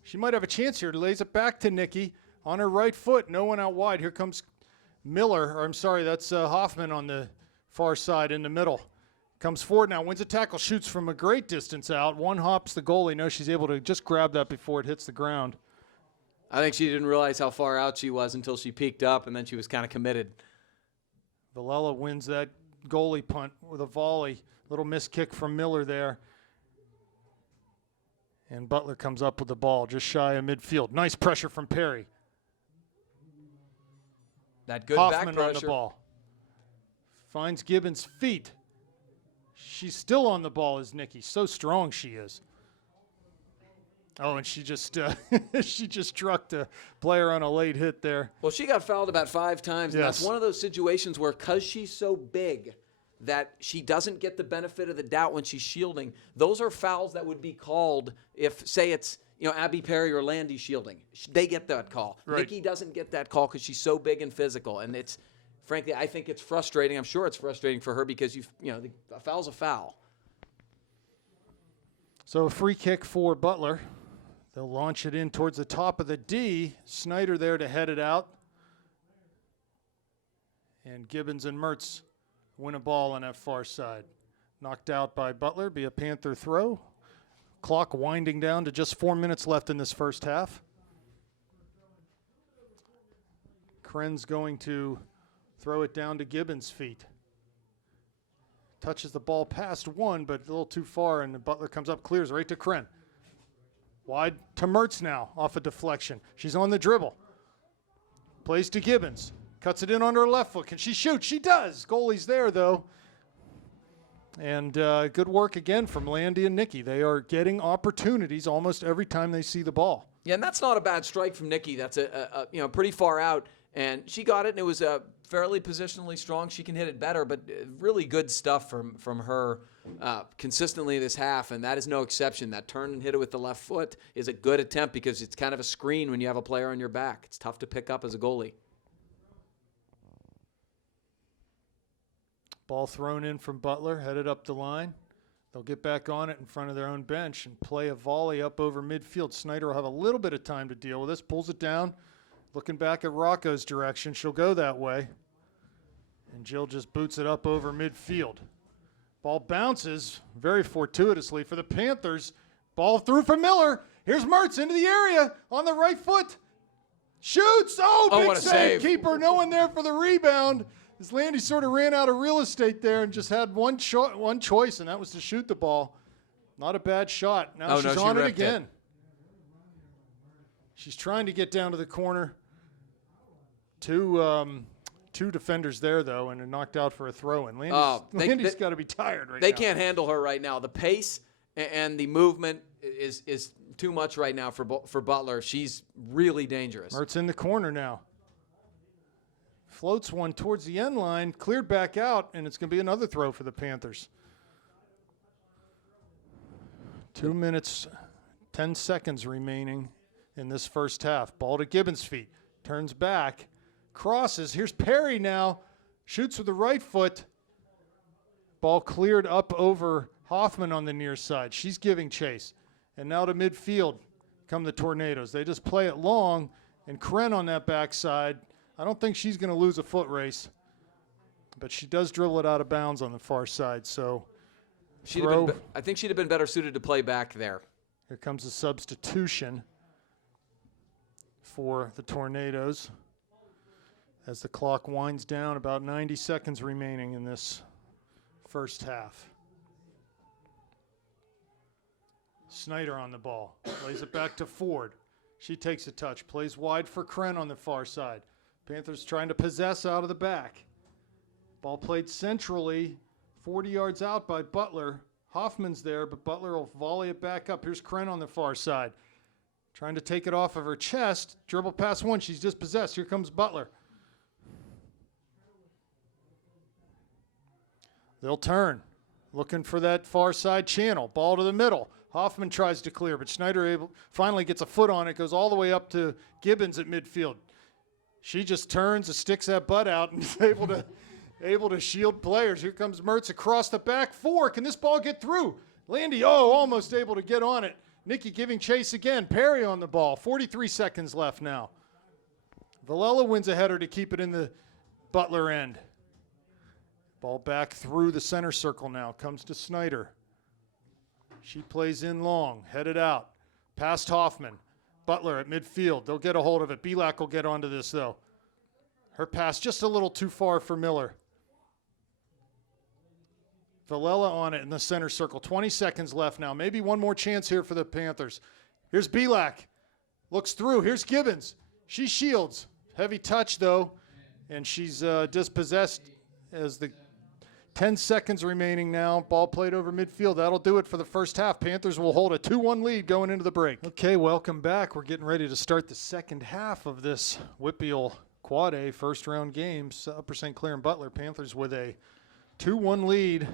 She might have a chance here. Lays it back to Nikki on her right foot. No one out wide. Here comes that's Hoffman on the far side in the middle. Comes forward now, wins a tackle, shoots from a great distance out. One hops the goalie. No, she's able to just grab that before it hits the ground. I think she didn't realize how far out she was until she peeked up, and then she was kind of committed. Valella wins that goalie punt with a volley. Little missed kick from Miller there. And Butler comes up with the ball just shy of midfield. Nice pressure from Perry. That good Hoffman back pressure. on the ball. Finds Gibbons' feet. She's still on the ball as Nikki. So strong she is. Oh, and she just struck the player on a late hit there. Well, she got fouled about 5 times. And Yes. that's one of those situations where, because she's so big, that she doesn't get the benefit of the doubt when she's shielding. Those are fouls that would be called if, say, it's Abby Perry or Landy shielding. They get that call. Right. Nikki doesn't get that call because she's so big and physical, and it's. Frankly, I think it's frustrating. I'm sure it's frustrating for her because a foul's a foul. So a free kick for Butler. They'll launch it in towards the top of the D. Snyder there to head it out. And Gibbons and Mertz win a ball on that far side. Knocked out by Butler, be a Panther throw. Clock winding down to just 4 minutes left in this first half. Kren's going to throw it down to Gibbons' feet. Touches the ball past one, but a little too far, and the Butler comes up, clears right to Kren. Wide to Mertz now, off a deflection. She's on the dribble. Plays to Gibbons. Cuts it in on her left foot. Can she shoot? She does. Goalie's there, though. And good work again from Landy and Nikki. They are getting opportunities almost every time they see the ball. Yeah, and that's not a bad strike from Nikki. That's a pretty far out, and she got it, and it was fairly positionally strong. She can hit it better, but really good stuff from her consistently this half, and that is no exception. That turn and hit it with the left foot is a good attempt because it's kind of a screen when you have a player on your back. It's tough to pick up as a goalie. Ball thrown in from Butler, headed up the line. They'll get back on it in front of their own bench and play a volley up over midfield. Snyder will have a little bit of time to deal with this. Pulls it down, looking back at Rocco's direction. She'll go that way. And Jill just boots it up over midfield. Ball bounces very fortuitously for the Panthers. Ball through for Miller. Here's Mertz into the area on the right foot. Shoots. Oh, big what a save. save. Keeper, no one there for the rebound. As Landy sort of ran out of real estate there and just had one choice, and that was to shoot the ball. Not a bad shot. Now she's on it again. She's trying to get down to the corner. Two defenders there, though, and are knocked out for a throw-in. Landy's got to be tired right now. They can't handle her right now. The pace and the movement is too much right now for Butler. She's really dangerous. Mertz in the corner now. Floats one towards the end line, cleared back out, and it's going to be another throw for the Panthers. 2 minutes, 10 seconds remaining in this first half. Ball to Gibbons' feet. Turns back. Crosses. Here's Perry now. Shoots with the right foot. Ball cleared up over Hoffman on the near side. She's giving chase. And now to midfield come the Tornadoes. They just play it long, and Kren on that backside. I don't think she's going to lose a foot race, but she does dribble it out of bounds on the far side. So I think she'd have been better suited to play back there. Here comes a substitution for the Tornadoes as the clock winds down. About 90 seconds remaining in this first half. Snyder on the ball. Plays it back to Ford. She takes a touch. Plays wide for Kren on the far side. Panthers trying to possess out of the back. Ball played centrally, 40 yards out by Butler. Hoffman's there, but Butler will volley it back up. Here's Kren on the far side. Trying to take it off of her chest. Dribble past one. She's dispossessed. Here comes Butler. They'll turn. Looking for that far side channel. Ball to the middle. Hoffman tries to clear, but Schneider finally gets a foot on it. Goes all the way up to Gibbons at midfield. She just turns and sticks that butt out and is able to shield players. Here comes Mertz across the back. 4. Can this ball get through? Landy, almost able to get on it. Nikki giving chase again. Perry on the ball. 43 seconds left now. Villela wins a header to keep it in the Butler end. Ball back through the center circle now. Comes to Snyder. She plays in long. Headed out. Past Hoffman. Butler at midfield. They'll get a hold of it. Belak will get onto this, though. Her pass just a little too far for Miller. Villela on it in the center circle. 20 seconds left now. Maybe one more chance here for the Panthers. Here's Belak. Looks through. Here's Gibbons. She shields. Heavy touch, though. And she's dispossessed as the 10 seconds remaining now. Ball played over midfield. That'll do it for the first half. Panthers will hold a 2-1 lead going into the break. Okay, welcome back. We're getting ready to start the second half of this WPIAL Quad A first round games. Upper St. Clair and Butler. Panthers with a 2-1 lead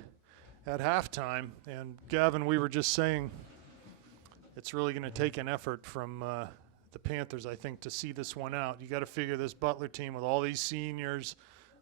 at halftime. And Gavin, we were just saying it's really going to take an effort from the Panthers, I think, to see this one out. You got to figure this Butler team with all these seniors,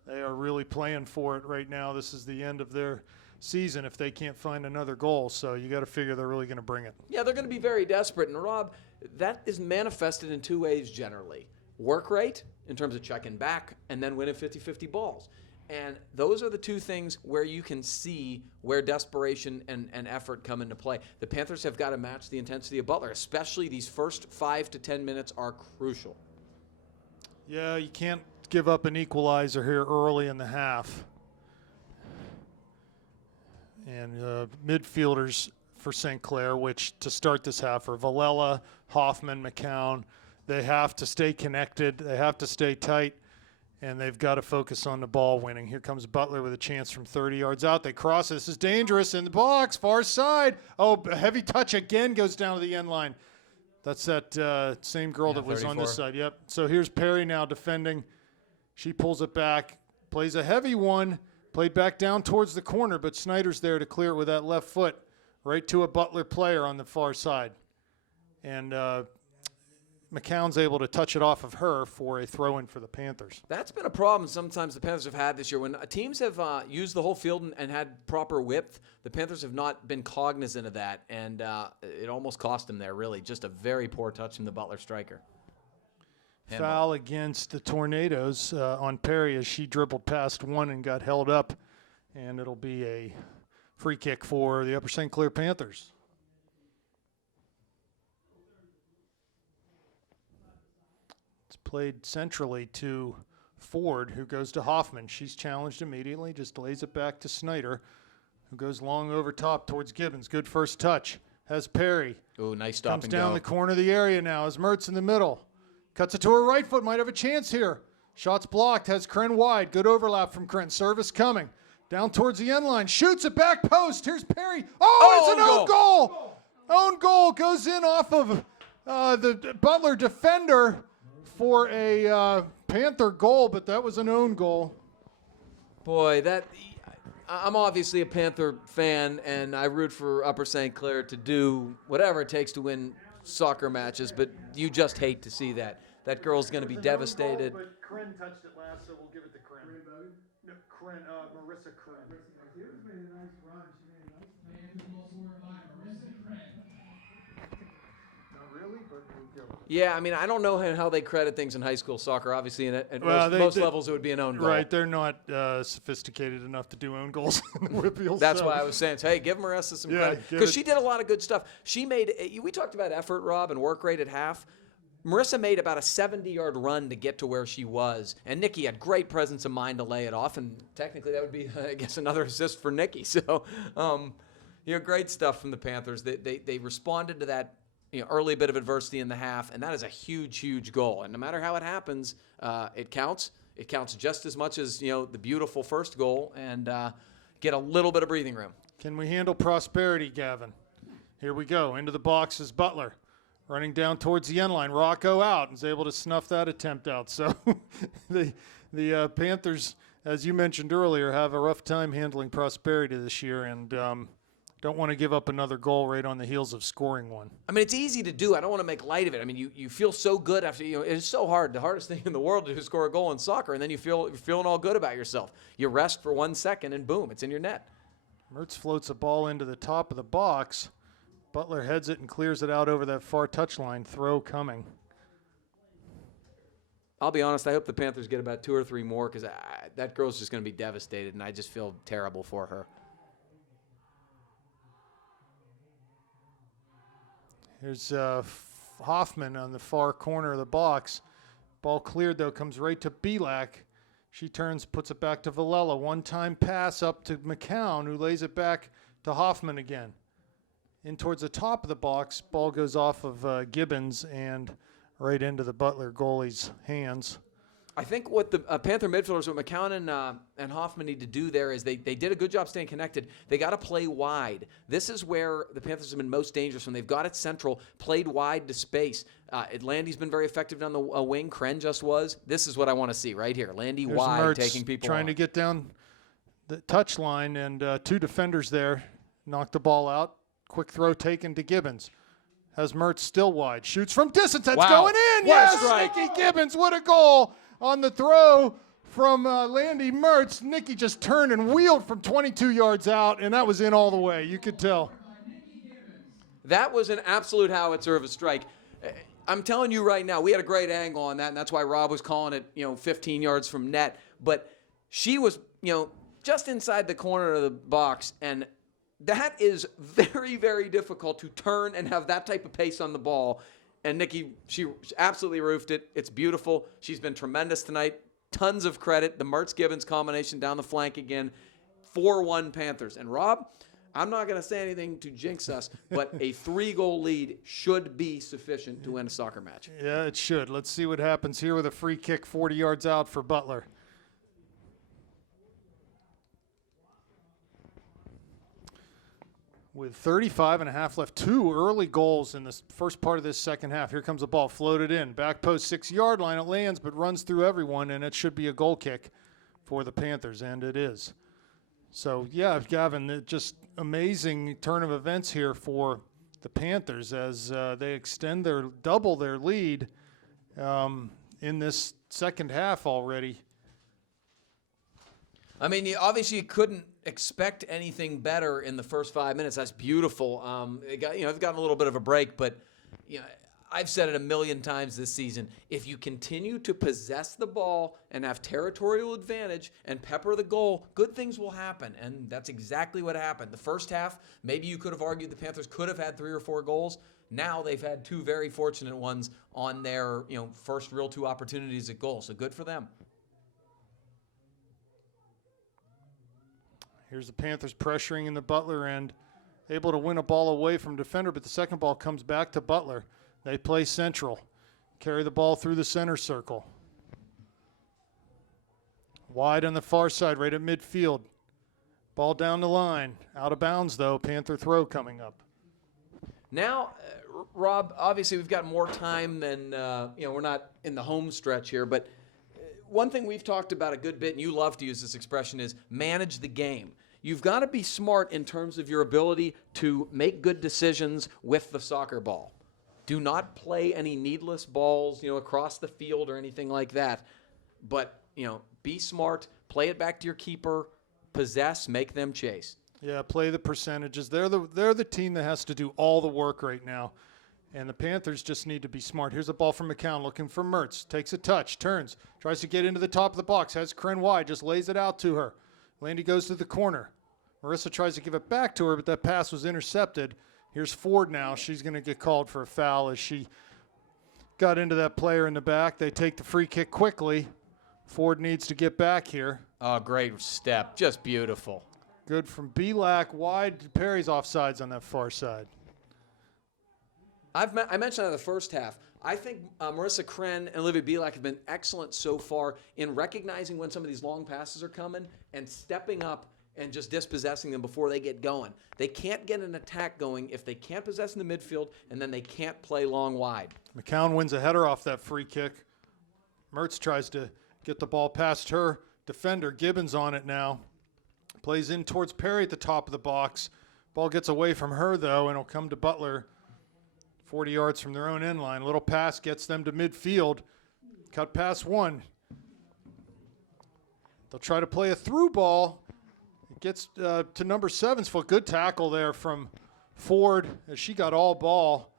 they are really playing for it right now. This is the end of their season if they can't find another goal. So you got to figure they're really going to bring it. Yeah, they're going to be very desperate. And, Rob, that is manifested in 2 ways generally. Work rate in terms of checking back and then winning 50-50 balls. And those are the 2 things where you can see where desperation and effort come into play. The Panthers have got to match the intensity of Butler, especially these first 5 to 10 minutes are crucial. Yeah, you can't give up an equalizer here early in the half. And midfielders for St. Clair, which to start this half are Villela, Hoffman, McCown. They have to stay connected. They have to stay tight. And they've got to focus on the ball winning. Here comes Butler with a chance from 30 yards out. They cross it. This is dangerous in the box, far side. Oh, a heavy touch again goes down to the end line. That's that same girl that was 34. on this side. Yep. So here's Perry now defending. She pulls it back, plays a heavy one, played back down towards the corner, but Snyder's there to clear it with that left foot right to a Butler player on the far side. And McCown's able to touch it off of her for a throw-in for the Panthers. That's been a problem sometimes the Panthers have had this year. When teams have used the whole field and had proper width, the Panthers have not been cognizant of that, and it almost cost them there, really. Just a very poor touch from the Butler striker. Foul against the Tornadoes on Perry as she dribbled past one and got held up, and it'll be a free kick for the Upper St. Clair Panthers. It's played centrally to Ford, who goes to Hoffman. She's challenged immediately, just lays it back to Snyder, who goes long over top towards Gibbons. Good first touch. Has Perry. Ooh, nice stop Comes and down go. the corner of the area now as Mertz in the middle. Cuts it to her right foot. Might have a chance here. Shots blocked. Has Kren wide. Good overlap from Kren. Service coming. Down towards the end line. Shoots it back post. Here's Perry. Oh, it's an own goal. Own goal goes in off of the Butler defender for a Panther goal, but that was an own goal. Boy, I'm obviously a Panther fan, and I root for Upper St. Clair to do whatever it takes to win soccer matches, but you just hate to see that. That girl's going to be devastated. Goal, but Kren touched it last, so we'll give it to Kren. No, Kren, Marissa Kren. Not really, but we'll go. Yeah, I mean, I don't know how they credit things in high school soccer. Obviously, at Well, most levels, it would be an own goal. Right, they're not sophisticated enough to do own goals in WPIAL. That's why I was saying, hey, give Marissa some credit. Because she did a lot of good stuff. She made, we talked about effort, Rob, and work rate at half. Marissa made about a 70-yard run to get to where she was. And Nikki had great presence of mind to lay it off. And technically, that would be, I guess, another assist for Nikki. So, great stuff from the Panthers. They responded to that early bit of adversity in the half. And that is a huge, huge goal. And no matter how it happens, it counts. It counts just as much as, the beautiful first goal. And get a little bit of breathing room. Can we handle prosperity, Gavin? Here we go. Into the box is Butler. Running down towards the end line. Rocco out and is able to snuff that attempt out. So the Panthers, as you mentioned earlier, have a rough time handling prosperity this year and don't want to give up another goal right on the heels of scoring one. I mean, it's easy to do. I don't want to make light of it. I mean, you feel so good after, it's so hard. The hardest thing in the world to score a goal in soccer, and then you're feeling all good about yourself. You rest for 1 second, and boom, it's in your net. Mertz floats a ball into the top of the box. Butler heads it and clears it out over that far touchline. Throw coming. I'll be honest, I hope the Panthers get about 2 or 3 more because that girl's just going to be devastated, and I just feel terrible for her. Here's Hoffman on the far corner of the box. Ball cleared, though, comes right to Belak. She turns, puts it back to Villela. One-time pass up to McCown, who lays it back to Hoffman again. In towards the top of the box, ball goes off of Gibbons and right into the Butler goalie's hands. I think what the Panther midfielders, what McCown and Hoffman need to do there is they did a good job staying connected. They got to play wide. This is where the Panthers have been most dangerous when they've got it central, played wide to space. Landy's been very effective down the wing. Kren just was. This is what I want to see right here. Landy There's wide, Mertz taking people trying on. to get down the touch line, and 2 defenders there knocked the ball out. Quick throw taken to Gibbons. Has Mertz still wide. Shoots from distance. That's going in. What a Yes, strike. Nikki Gibbons. What a goal on the throw from Landy Mertz. Nikki just turned and wheeled from 22 yards out, and that was in all the way. You could tell. That was an absolute howitzer of a strike. I'm telling you right now, we had a great angle on that, and that's why Rob was calling it, 15 yards from net. But she was, just inside the corner of the box, and that is very, very difficult to turn and have that type of pace on the ball. And Nikki, she absolutely roofed it. It's beautiful. She's been tremendous tonight. Tons of credit. The Mertz-Gibbons combination down the flank again. 4-1 Panthers. And Rob, I'm not going to say anything to jinx us, but a 3-goal lead should be sufficient to win a soccer match. Yeah, it should. Let's see what happens here with a free kick 40 yards out for Butler. With 35 and a half left, 2 early goals in the first part of this second half. Here comes the ball floated in. Back post 6-yard line. It lands but runs through everyone, and it should be a goal kick for the Panthers, and it is. So, yeah, Gavin, just amazing turn of events here for the Panthers as they double their lead in this second half already. I mean, obviously you couldn't expect anything better in the first 5 minutes. That's beautiful. They've gotten a little bit of a break, but I've said it a million times this season. If you continue to possess the ball and have territorial advantage and pepper the goal, good things will happen, and that's exactly what happened. The first half, maybe you could have argued the Panthers could have had 3 or 4 goals. Now they've had 2 very fortunate ones on their first real 2 opportunities at goal, so good for them. Here's the Panthers pressuring in the Butler end, able to win a ball away from defender, but the second ball comes back to Butler. They play central, carry the ball through the center circle. Wide on the far side, right at midfield. Ball down the line, out of bounds though, Panther throw coming up. Now, Rob, obviously we've got more time than, we're not in the home stretch here, but one thing we've talked about a good bit, and you love to use this expression, is manage the game. You've got to be smart in terms of your ability to make good decisions with the soccer ball. Do not play any needless balls, across the field or anything like that. But, be smart, play it back to your keeper, possess, make them chase. Yeah, play the percentages. They're the team that has to do all the work right now. And the Panthers just need to be smart. Here's a ball from McCown looking for Mertz. Takes a touch, turns, tries to get into the top of the box, has Kren wide, just lays it out to her. Landy goes to the corner. Marissa tries to give it back to her, but that pass was intercepted. Here's Ford now. She's going to get called for a foul as she got into that player in the back. They take the free kick quickly. Ford needs to get back here. Oh, great step. Just beautiful. Good from Belak. Wide. Perry's offsides on that far side. I mentioned that in the first half. I think Marissa Kren and Olivia Belak have been excellent so far in recognizing when some of these long passes are coming and stepping up and just dispossessing them before they get going. They can't get an attack going if they can't possess in the midfield, and then they can't play long wide. McCown wins a header off that free kick. Mertz tries to get the ball past her defender. Gibbons on it now. Plays in towards Perry at the top of the box. Ball gets away from her, though, and it'll come to Butler 40 yards from their own end line. A little pass gets them to midfield. Cut past one. They'll try to play a through ball. It gets to number 7's foot. Good tackle there from Ford as she got all ball.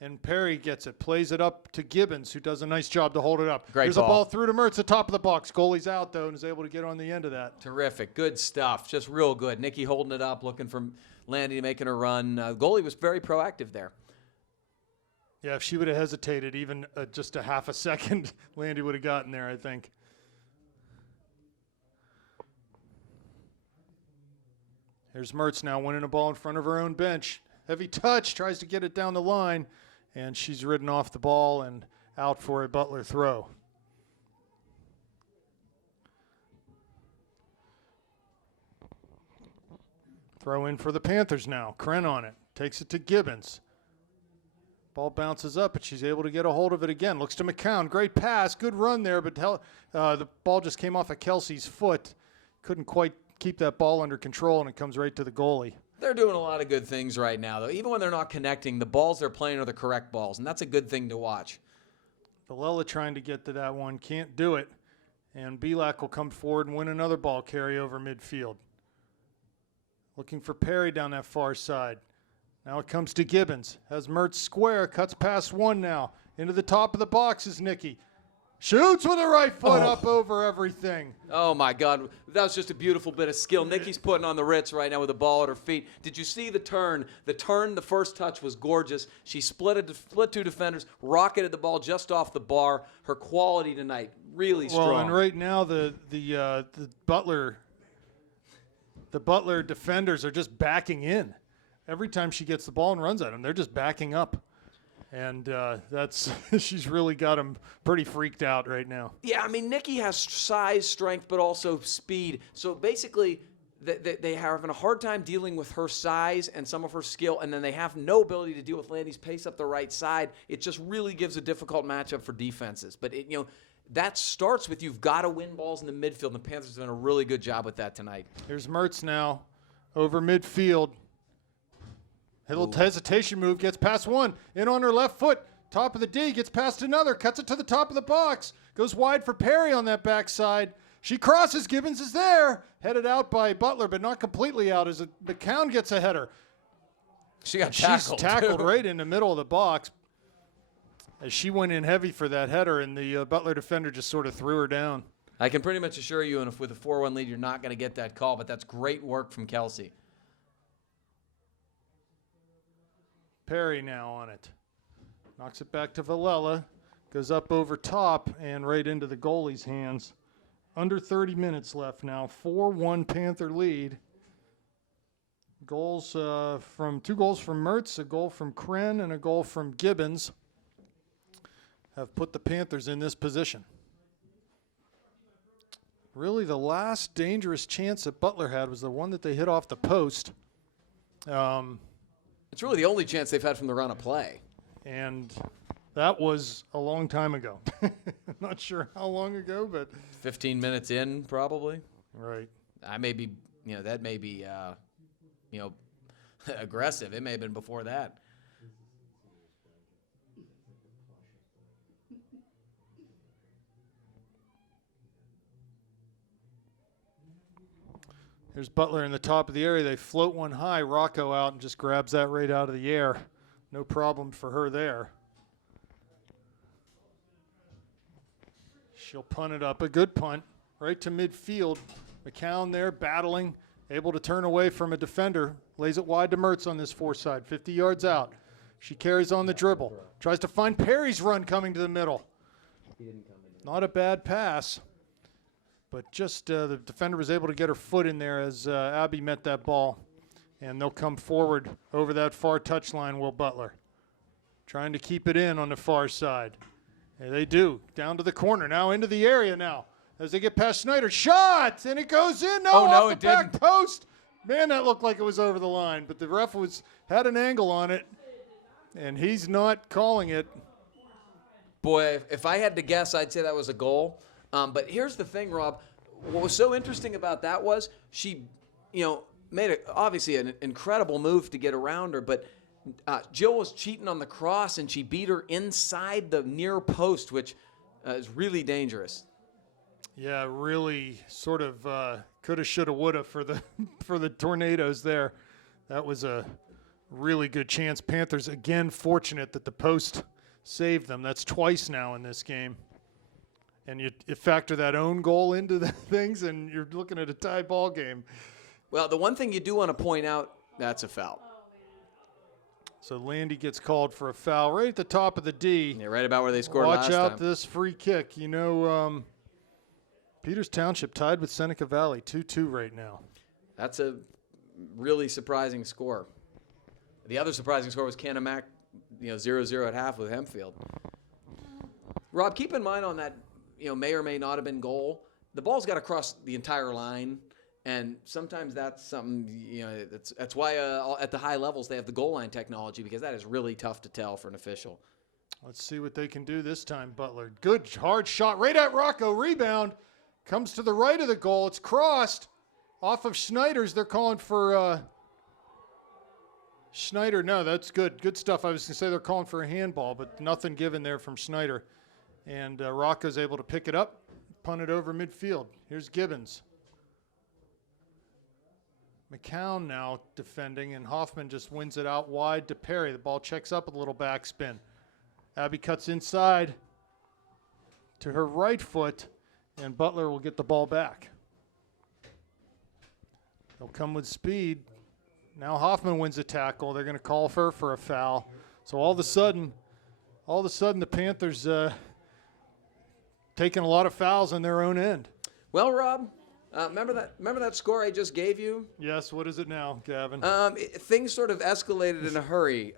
And Perry gets it, plays it up to Gibbons, who does a nice job to hold it up. Great Here's ball. a ball through to Mertz, the top of the box. Goalie's out, though, and is able to get on the end of that. Terrific. Good stuff. Just real good. Nikki holding it up, looking for Landy making a run. Goalie was very proactive there. Yeah, if she would have hesitated even just a half a second, Landy would have gotten there, I think. Here's Mertz now winning a ball in front of her own bench. Heavy touch, tries to get it down the line, and she's ridden off the ball and out for a Butler throw. Throw in for the Panthers now. Kren on it. Takes it to Gibbons. Ball bounces up, but she's able to get a hold of it again. Looks to McCown. Great pass. Good run there, but the ball just came off of Kelsey's foot. Couldn't quite keep that ball under control, and it comes right to the goalie. They're doing a lot of good things right now, though. Even when they're not connecting, the balls they're playing are the correct balls, and that's a good thing to watch. Villela trying to get to that one. Can't do it. And Belak will come forward and win another ball carry over midfield. Looking for Perry down that far side. Now it comes to Gibbons. Has Mertz square. Cuts past one now. Into the top of the box is Nikki. Shoots with the right foot up over everything. Oh, my God. That was just a beautiful bit of skill. Nikki's putting on the Ritz right now with the ball at her feet. Did you see the turn? The first touch was gorgeous. She split 2 defenders, rocketed the ball just off the bar. Her quality tonight, really strong. Well, and right now the Butler defenders are just backing in. Every time she gets the ball and runs at them, they're just backing up. And that's she's really got them pretty freaked out right now. Yeah, I mean, Nikki has size, strength, but also speed. So basically, they are having a hard time dealing with her size and some of her skill, and then they have no ability to deal with Landy's pace up the right side. It just really gives a difficult matchup for defenses. But, that starts with you've got to win balls in the midfield, and the Panthers have done a really good job with that tonight. Here's Mertz now over midfield. A little hesitation move, gets past one, in on her left foot, top of the D, gets past another, cuts it to the top of the box, goes wide for Perry on that backside. She crosses, Gibbons is there, headed out by Butler, but not completely out as McCown gets a header. She got She's tackled right in the middle of the box as she went in heavy for that header, and the Butler defender just sort of threw her down. I can pretty much assure you, and if with a 4-1 lead, you're not going to get that call, but that's great work from Kelsey. Perry now on it. Knocks it back to Villela. Goes up over top and right into the goalie's hands. Under 30 minutes left now. 4-1 Panther lead. Two goals from Mertz, a goal from Kren, and a goal from Gibbons have put the Panthers in this position. Really, the last dangerous chance that Butler had was the one that they hit off the post. It's really the only chance they've had from the run of play. And that was a long time ago. Not sure how long ago, but 15 minutes in, probably. Right. I may be, that may be, aggressive. It may have been before that. Here's Butler in the top of the area. They float one high. Rocco out and just grabs that right out of the air. No problem for her there. She'll punt it up. A good punt right to midfield. McCown there battling, able to turn away from a defender. Lays it wide to Mertz on this fore side, 50 yards out. She carries on the dribble. Tries to find Perry's run coming to the middle. Not a bad pass. But just the defender was able to get her foot in there as Abby met that ball. And they'll come forward over that far touchline, Will Butler. Trying to keep it in on the far side. And they do. Down to the corner. Now into the area now. As they get past Snyder. Shot! And it goes in. No, off the back post. Man, that looked like it was over the line. But the ref had an angle on it. And he's not calling it. Boy, if I had to guess, I'd say that was a goal. But here's the thing, Rob. What was so interesting about that was she, made obviously an incredible move to get around her. But Jill was cheating on the cross, and she beat her inside the near post, which is really dangerous. Yeah, really sort of coulda, shoulda, woulda for the Tornadoes there. That was a really good chance. Panthers, again, fortunate that the post saved them. That's twice now in this game. And you factor that own goal into the things, and you're looking at a tie ball game. Well, the one thing you do want to point out, that's a foul. So Landy gets called for a foul right at the top of the D. Yeah, right about where they scored last time. Watch out this free kick. Peters Township tied with Seneca Valley, 2-2 right now. That's a really surprising score. The other surprising score was Canamac, 0-0 at half with Hempfield. Rob, keep in mind on that, may or may not have been goal. The ball's got to cross the entire line, and sometimes that's something, that's why at the high levels they have the goal line technology, because that is really tough to tell for an official. Let's see what they can do this time, Butler. Good hard shot right at Rocco. Rebound comes to the right of the goal. It's crossed off of Schneider's. They're calling for Schneider. No, that's good. Good stuff. I was going to say they're calling for a handball, but nothing given there from Schneider. And Rocco's able to pick it up, punt it over midfield. Here's Gibbons. McCown now defending, and Hoffman just wins it out wide to Perry. The ball checks up with a little backspin. Abby cuts inside to her right foot, and Butler will get the ball back. They'll come with speed. Now Hoffman wins a tackle. They're going to call for her for a foul. So all of a sudden the Panthers taking a lot of fouls on their own end. Well, Rob, remember that score I just gave you? Yes. What is it now, Gavin? Things sort of escalated in a hurry.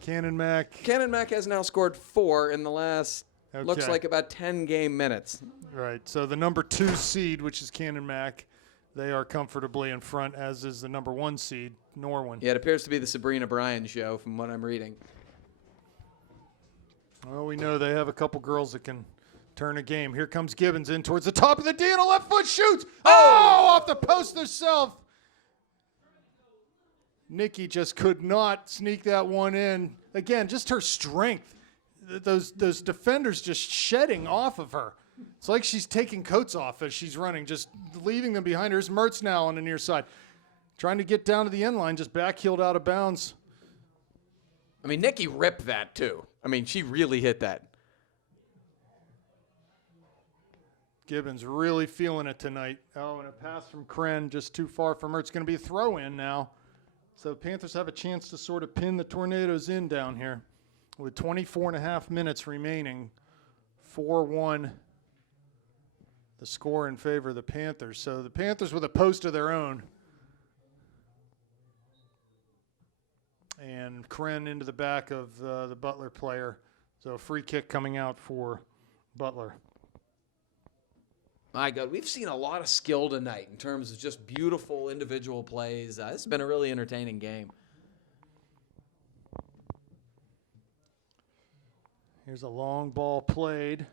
Cannon Mac has now scored 4 in the last, looks like about 10 game minutes. Right. So the number 2 seed, which is Cannon Mac, they are comfortably in front, as is the number 1 seed, Norwin. Yeah, it appears to be the Sabrina Bryan show from what I'm reading. Well, we know they have a couple girls that can turn a game. Here comes Gibbons in towards the top of the D, and a left foot shoots. Oh, off the post herself. Nikki just could not sneak that one in. Again, just her strength. those defenders just shedding off of her. It's like she's taking coats off as she's running, just leaving them behind her. Here's Mertz now on the near side, trying to get down to the end line, just backheeled out of bounds. I mean, Nikki ripped that too. I mean, she really hit that. Gibbons really feeling it tonight. Oh, and a pass from Kren just too far from her. It's going to be a throw in now. So Panthers have a chance to sort of pin the Tornadoes in down here with 24 and a half minutes remaining. 4-1 the score in favor of the Panthers. So the Panthers with a post of their own. And Kren into the back of the Butler player. So a free kick coming out for Butler. My God, we've seen a lot of skill tonight in terms of just beautiful individual plays. This has been a really entertaining game. Here's a long ball played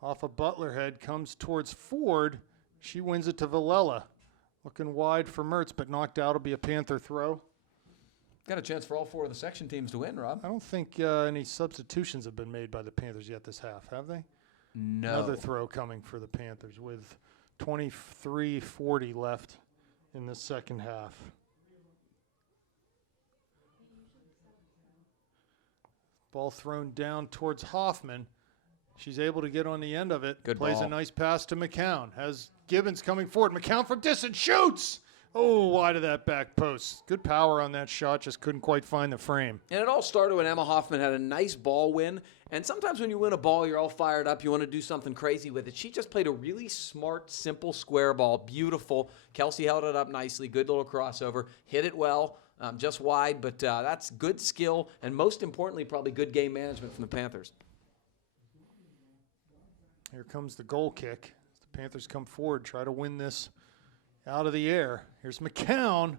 off a Butler head, comes towards Ford. She wins it to Villela. Looking wide for Mertz, but knocked out. It'll be a Panther throw. Got a chance for all four of the section teams to win, Rob. I don't think any substitutions have been made by the Panthers yet this half, have they? No. Another throw coming for the Panthers with 23:40 left in the second half. Ball thrown down towards Hoffman. She's able to get on the end of it. Good Plays ball. a nice pass to McCown. Has Gibbons coming forward. McCown from distance shoots. Oh, wide of that back post. Good power on that shot. Just couldn't quite find the frame. And it all started when Emma Hoffman had a nice ball win. And sometimes when you win a ball, you're all fired up. You want to do something crazy with it. She just played a really smart, simple square ball. Beautiful. Kelsey held it up nicely. Good little crossover. Hit it well. Just wide, but that's good skill. And most importantly, probably good game management from the Panthers. Here comes the goal kick. The Panthers come forward, try to win this out of the air. Here's McCown.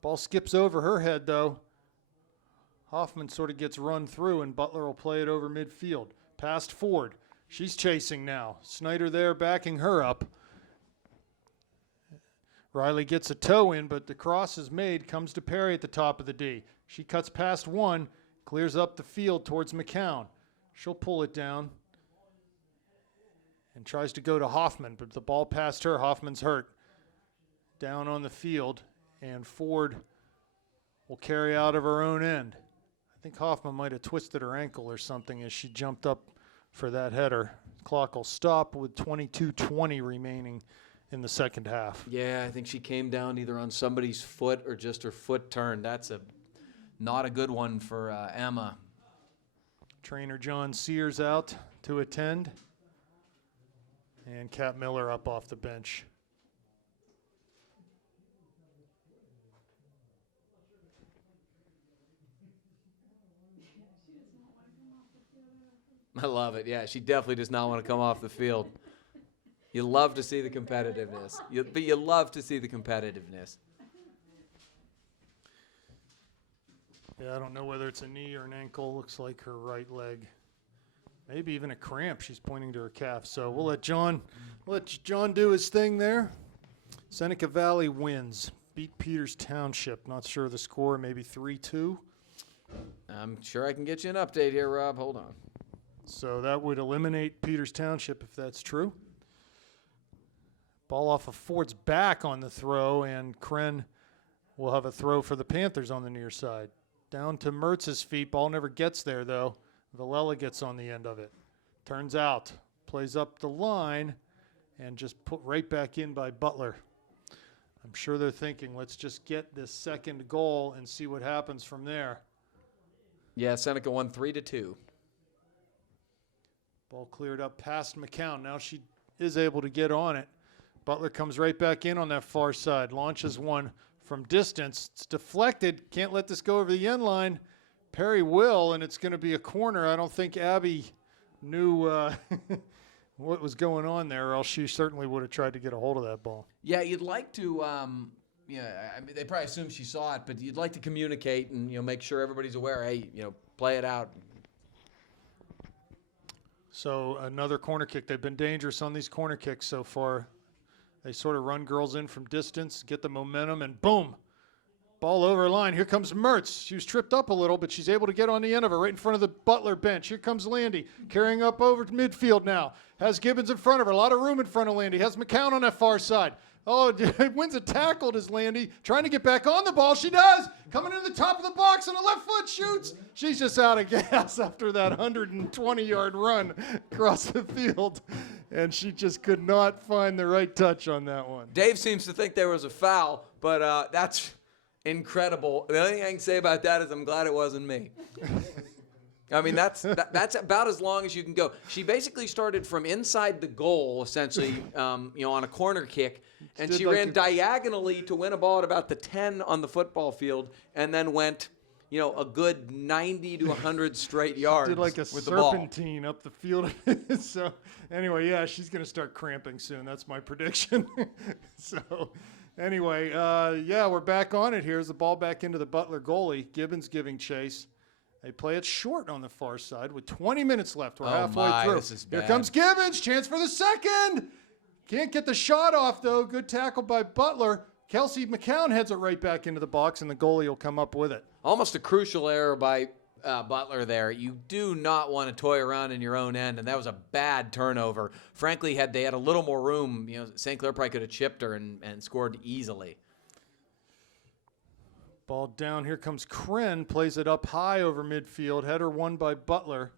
Ball skips over her head, though. Hoffman sort of gets run through, and Butler will play it over midfield. Past Ford. She's chasing now. Snyder there backing her up. Riley gets a toe in, but the cross is made. Comes to Perry at the top of the D. She cuts past one, clears up the field towards McCown. She'll pull it down and tries to go to Hoffman, but the ball past her. Hoffman's hurt. Down on the field, and Ford will carry out of her own end. I think Hoffman might have twisted her ankle or something as she jumped up for that header. Clock will stop with 22:20 remaining in the second half. Yeah, I think she came down either on somebody's foot or just her foot turned. That's not a good one for Emma. Trainer John Sears out to attend, and Kat Miller up off the bench. I love it. Yeah, she definitely does not want to come off the field. You love to see the competitiveness. But you love to see the competitiveness. Yeah, I don't know whether it's a knee or an ankle. Looks like her right leg. Maybe even a cramp. She's pointing to her calf. So we'll let John do his thing there. Seneca Valley wins. Beat Peters Township. Not sure of the score. Maybe 3-2. I'm sure I can get you an update here, Rob. Hold on. So that would eliminate Peters Township if that's true. Ball off of Ford's back on the throw, and Kren will have a throw for the Panthers on the near side. Down to Mertz's feet. Ball never gets there, though. Villela gets on the end of it. Turns out. Plays up the line and just put right back in by Butler. I'm sure they're thinking, let's just get this second goal and see what happens from there. Yeah, Seneca won 3-2. Ball cleared up past McCown. Now she is able to get on it. Butler comes right back in on that far side. Launches one from distance. It's deflected. Can't let this go over the end line. Perry will, and it's going to be a corner. I don't think Abby knew what was going on there, or else she certainly would have tried to get a hold of that ball. Yeah, you'd like to, I mean, they probably assume she saw it, but you'd like to communicate and, make sure everybody's aware, hey, play it out. So another corner kick. They've been dangerous on these corner kicks so far. They sort of run girls in from distance, get the momentum, and boom. Ball over line. Here comes Mertz. She was tripped up a little, but she's able to get on the end of her right in front of the Butler bench. Here comes Landy, carrying up over to midfield now. Has Gibbons in front of her. A lot of room in front of Landy. Has McCown on that far side. Oh, wins a tackle as Landy. Trying to get back on the ball. She does. Coming into the top of the box on the left foot. Shoots. She's just out of gas after that 120-yard run across the field. And she just could not find the right touch on that one. Dave seems to think there was a foul, but that's incredible. The only thing I can say about that is I'm glad it wasn't me. I mean, that's about as long as you can go. She basically started from inside the goal, essentially, on a corner kick, and she ran diagonally to win a ball at about the 10 on the football field, and then went, a good 90 to 100 straight yards Did like a with the ball. serpentine up the field. So anyway, yeah, she's going to start cramping soon. That's my prediction. So anyway, we're back on it here. As the ball back into the Butler goalie. Gibbons giving chase. They play it short on the far side with 20 minutes left. We're halfway through. This is bad. Here comes Gibbons. Chance for the second. Can't get the shot off, though. Good tackle by Butler. Kelsey McCown heads it right back into the box, and the goalie will come up with it. Almost a crucial error by Butler there. You do not want to toy around in your own end, and that was a bad turnover. Frankly, had they had a little more room, St. Clair probably could have chipped her and scored easily. Ball down. Here comes Kren. Plays it up high over midfield. Header won by Butler.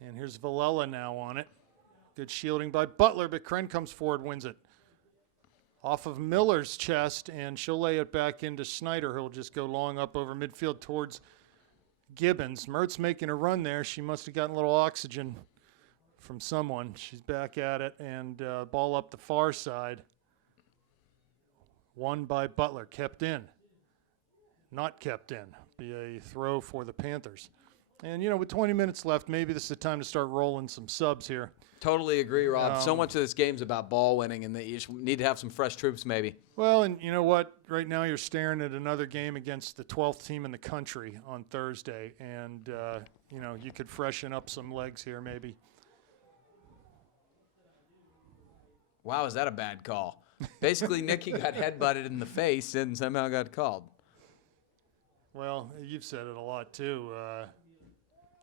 And here's Villela now on it. Good shielding by Butler, but Kren comes forward, wins it. Off of Miller's chest, and she'll lay it back into Snyder, who'll just go long up over midfield towards Gibbons. Mertz making a run there. She must have gotten a little oxygen from someone. She's back at it, and ball up the far side. Won by Butler, kept in. Not kept in. Be a throw for the Panthers. And, with 20 minutes left, maybe this is the time to start rolling some subs here. Totally agree, Rob. So much of this game's about ball winning, and that you need to have some fresh troops maybe. Well, and you know what? Right now you're staring at another game against the 12th team in the country on Thursday. And, you could freshen up some legs here maybe. Wow, is that a bad call? Basically, Nikki got headbutted in the face and somehow got called. Well, you've said it a lot, too.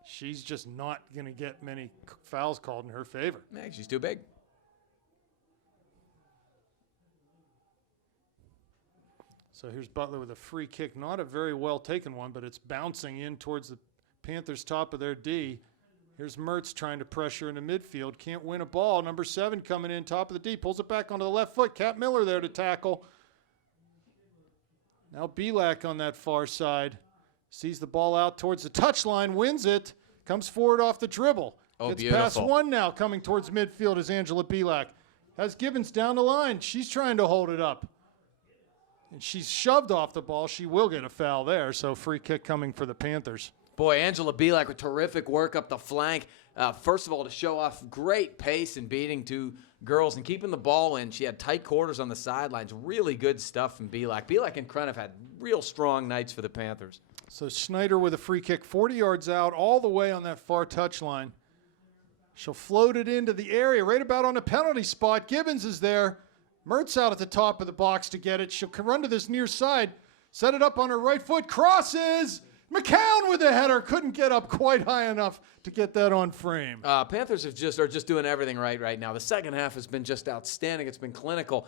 She's just not going to get many fouls called in her favor. Yeah, she's too big. So here's Butler with a free kick. Not a very well taken one, but it's bouncing in towards the Panthers' top of their D. Here's Mertz trying to pressure into midfield. Can't win a ball. Number 7 coming in, top of the D. Pulls it back onto the left foot. Kat Miller there to tackle. Now Belak on that far side. Sees the ball out towards the touchline. Wins it. Comes forward off the dribble. Oh, Gets beautiful. past one now. Coming towards midfield is Angela Belak. Has Gibbons down the line. She's trying to hold it up. And she's shoved off the ball. She will get a foul there. So free kick coming for the Panthers. Boy, Angela Belak with terrific work up the flank. First of all, to show off great pace and beating two girls and keeping the ball in. She had tight quarters on the sidelines. Really good stuff from Belak. Belak and Kren have had real strong nights for the Panthers. So Snyder with a free kick 40 yards out, all the way on that far touchline. She'll float it into the area right about on the penalty spot. Gibbons is there. Mertz out at the top of the box to get it. She'll run to this near side, set it up on her right foot, crosses. McCown with the header, couldn't get up quite high enough to get that on frame. Panthers are just doing everything right now. The second half has been just outstanding. It's been clinical.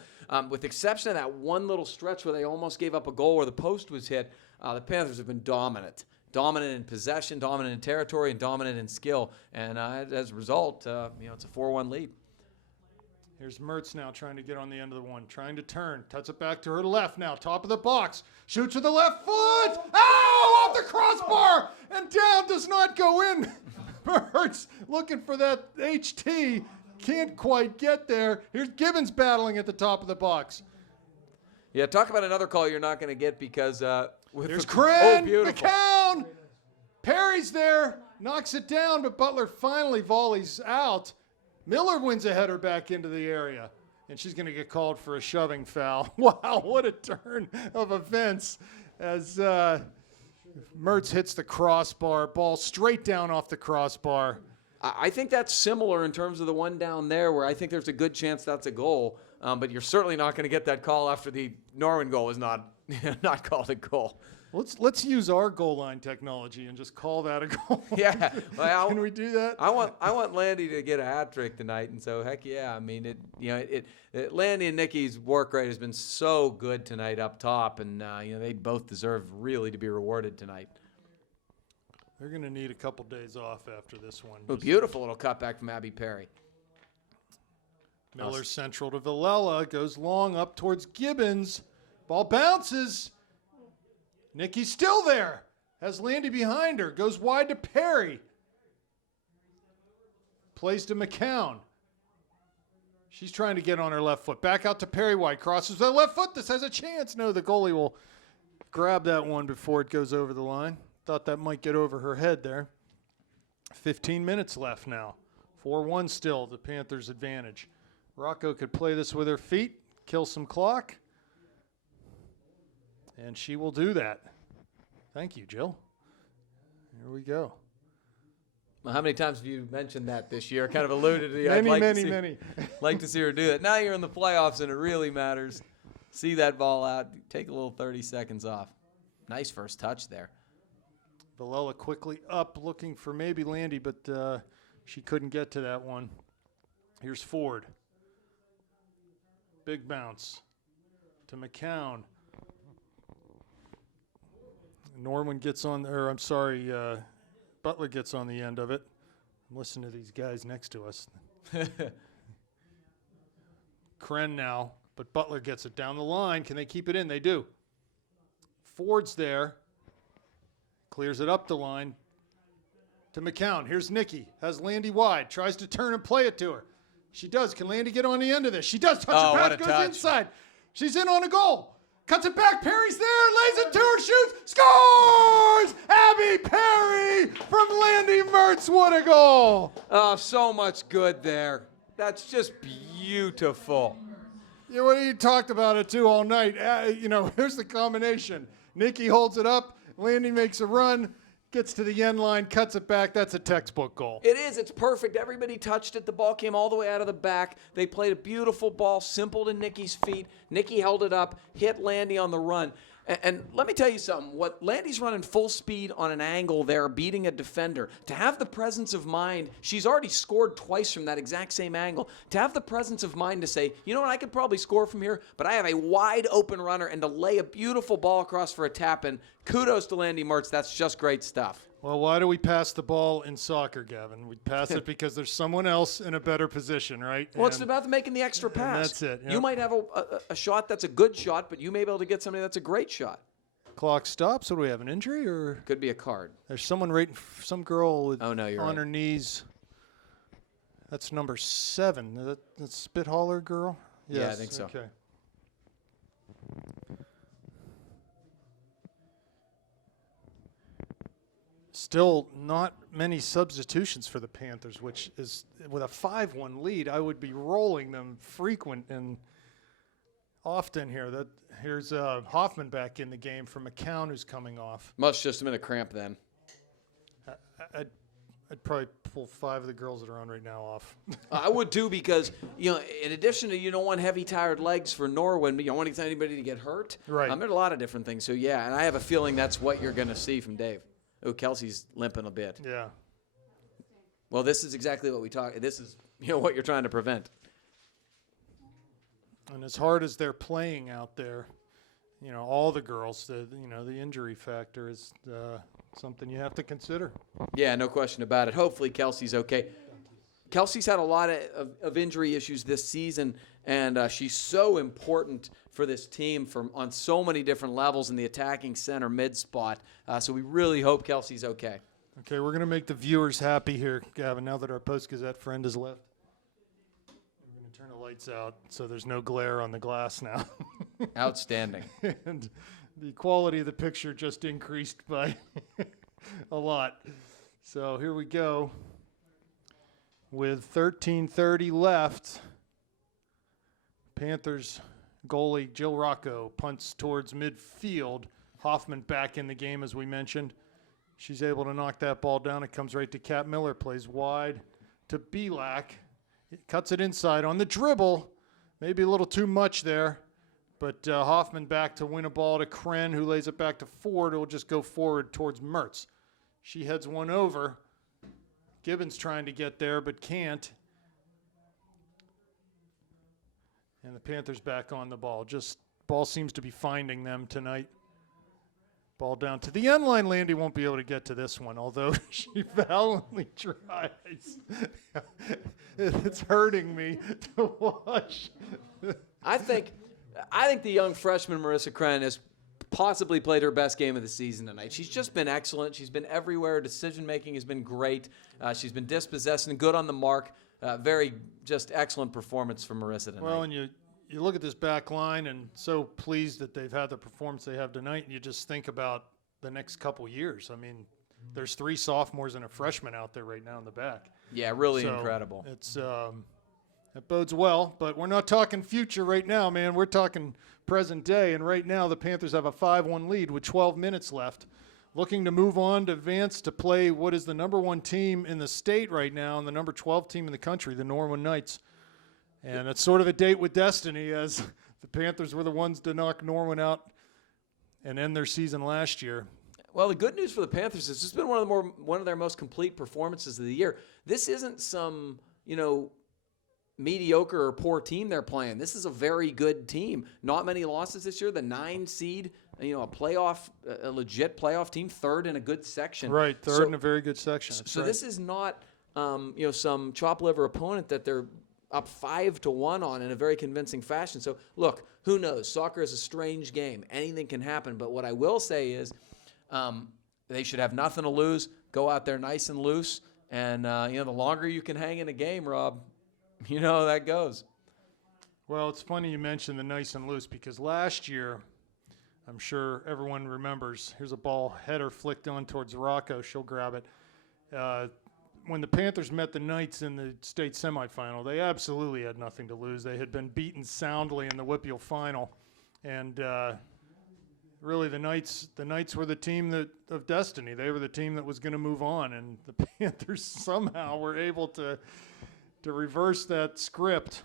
With the exception of that one little stretch where they almost gave up a goal where the post was hit, the Panthers have been dominant. Dominant in possession, dominant in territory, and dominant in skill. And as a result, it's a 4-1 lead. Here's Mertz now trying to get on the end of the one, trying to turn. Cuts it back to her left now, top of the box. Shoots with the left foot. Ow! Off the crossbar! And down, does not go in. Mertz looking for that HT. Can't quite get there. Here's Gibbons battling at the top of the box. Yeah, talk about another call you're not going to get because... There's Kren, beautiful. McCown. Perry's there, knocks it down, but Butler finally volleys out. Miller wins a header back into the area, and she's going to get called for a shoving foul. Wow, what a turn of events as Mertz hits the crossbar, ball straight down off the crossbar. I think that's similar in terms of the one down there where I think there's a good chance that's a goal. but you're certainly not going to get that call after the Norwin goal was not not called a goal. Let's use our goal line technology and just call that a goal. Yeah, well, Can we do that? I want Landy to get a hat trick tonight, and so heck yeah. I mean, Landy and Nikki's work rate has been so good tonight up top, and they both deserve really to be rewarded tonight. They're going to need a couple days off after this one. Oh, beautiful little cutback from Abby Perry. Miller central to Villela, goes long up towards Gibbons. Ball bounces. Nikki's still there. Has Landy behind her. Goes wide to Perry. Plays to McCown. She's trying to get on her left foot. Back out to Perry wide. Crosses with her left foot. This has a chance. No, the goalie will grab that one before it goes over the line. Thought that might get over her head there. 15 minutes left now. 4-1 still, the Panthers' advantage. Rocco could play this with her feet, kill some clock. And she will do that. Thank you, Jill. Here we go. Well, how many times have you mentioned that this year? Kind of alluded to. Many. Like to see her do that. Now you're in the playoffs, and it really matters. See that ball out. Take a little 30 seconds off. Nice first touch there. Villela quickly up, looking for maybe Landy, but she couldn't get to that one. Here's Ford. Big bounce to McCown. Norman gets on, Butler gets on the end of it. Listen to these guys next to us. Kren now, but Butler gets it down the line. Can they keep it in? They do. Ford's there. Clears it up the line to McCown. Here's Nikki. Has Landy wide. Tries to turn and play it to her. She does. Can Landy get on the end of this? She does. Touch it back. Goes touch. Inside. She's in on a goal. Cuts it back. Perry's there. Lays it to her. Shoots. Scores! Abby Perry from Landy Mertz. What a goal. Oh, so much good there. That's just beautiful. Yeah, well, you talked about it, too, all night. Here's the combination. Nikki holds it up. Landy makes a run. Gets to the end line. Cuts it back. That's a textbook goal. It is. It's perfect. Everybody touched it. The ball came all the way out of the back. They played a beautiful ball, simple to Nikki's feet. Nikki held it up, hit Landy on the run. And let me tell you something. What Landy's running full speed on an angle there, beating a defender. To have the presence of mind, she's already scored twice from that exact same angle. To have the presence of mind to say, you know what, I could probably score from here, but I have a wide open runner, and to lay a beautiful ball across for a tap in. Kudos to Landy Mertz. That's just great stuff. Well, why do we pass the ball in soccer, Gavin? We pass it because there's someone else in a better position, right? Well, it's about making the extra pass. That's it. Yep. You might have a shot that's a good shot, but you may be able to get somebody that's a great shot. Clock stops. What do we have, an injury? Or Could be a card. there's someone some girl with you're on right. her knees. That's number 7. That's Spit Holler girl? Yes. Yeah, I think so. Okay. Still not many substitutions for the Panthers, which is, with a 5-1 lead, I would be rolling them frequent and often here. Here's Hoffman back in the game for McCown, who's coming off. Must just have been a cramp then. I'd probably pull 5 of the girls that are on right now off. I would too, because in addition to, you don't want heavy, tired legs for Norwin, but you don't want anybody to get hurt. Right. There's a lot of different things. So yeah, and I have a feeling that's what you're going to see from Dave. Oh, Kelsey's limping a bit. Yeah. Well, this is exactly what we talk. This is what you're trying to prevent. And as hard as they're playing out there, all the girls, the injury factor is something you have to consider. Yeah, no question about it. Hopefully Kelsey's okay. Kelsey's had a lot of injury issues this season, and she's so important for this team on so many different levels in the attacking center mid spot. So we really hope Kelsey's okay. Okay, we're going to make the viewers happy here, Gavin, now that our Post-Gazette friend has left. We're going to turn the lights out so there's no glare on the glass now. Outstanding. And the quality of the picture just increased by a lot. So here we go. With 13:30 left, Panthers goalie Jill Rocco punts towards midfield. Hoffman back in the game, as we mentioned. She's able to knock that ball down. It comes right to Kat Miller. Plays wide to Belak. It cuts it inside on the dribble. maybe a little too much there. But Hoffman back to win a ball to Kren, who lays it back to Ford, who will just go forward towards Mertz. She heads one over. Gibbons trying to get there, but can't. And the Panthers back on the ball. Just ball seems to be finding them tonight. Ball down to the end line. Landy won't be able to get to this one, although she valiantly tries. It's hurting me to watch. I think the young freshman Marissa Kren has possibly played her best game of the season tonight. She's just been excellent. She's been everywhere. Decision making has been great. She's been dispossessed and good on the mark. Very just excellent performance from Marissa tonight. Well, and you look at this back line and so pleased that they've had the performance they have tonight, and you just think about the next couple years. I mean, there's 3 sophomores and a freshman out there right now in the back. Yeah, really So incredible. It's it bodes well, but we're not talking future right now, man. We're talking present day, and right now the Panthers have a 5-1 lead with 12 minutes left, looking to move on to advance to play what is the number 1 team in the state right now and the number 12 team in the country, the Norwood Knights. And it's sort of a date with destiny, as the Panthers were the ones to knock Norwood out and end their season last year. Well, the good news for the Panthers is this has been one of their most complete performances of the year. This isn't some, mediocre or poor team they're playing. This is a very good team. Not many losses this year. The 9 seed, a legit playoff team, 3rd in a good section. Right, 3rd in a very good section. So this is not, some chop liver opponent that they're up 5-1 on in a very convincing fashion. So look, who knows? Soccer is a strange game. Anything can happen. But what I will say is, they should have nothing to lose. Go out there nice and loose, and the longer you can hang in a game, Rob, you know how that goes. Well, it's funny you mentioned the nice and loose, because last year, I'm sure everyone remembers, here's a ball, header flicked on towards Rocco. She'll grab it. When the Panthers met the Knights in the state semifinal, they absolutely had nothing to lose. They had been beaten soundly in the WPIAL final, and really the Knights were the team of destiny. They were the team that was going to move on, and the Panthers somehow were able to reverse that script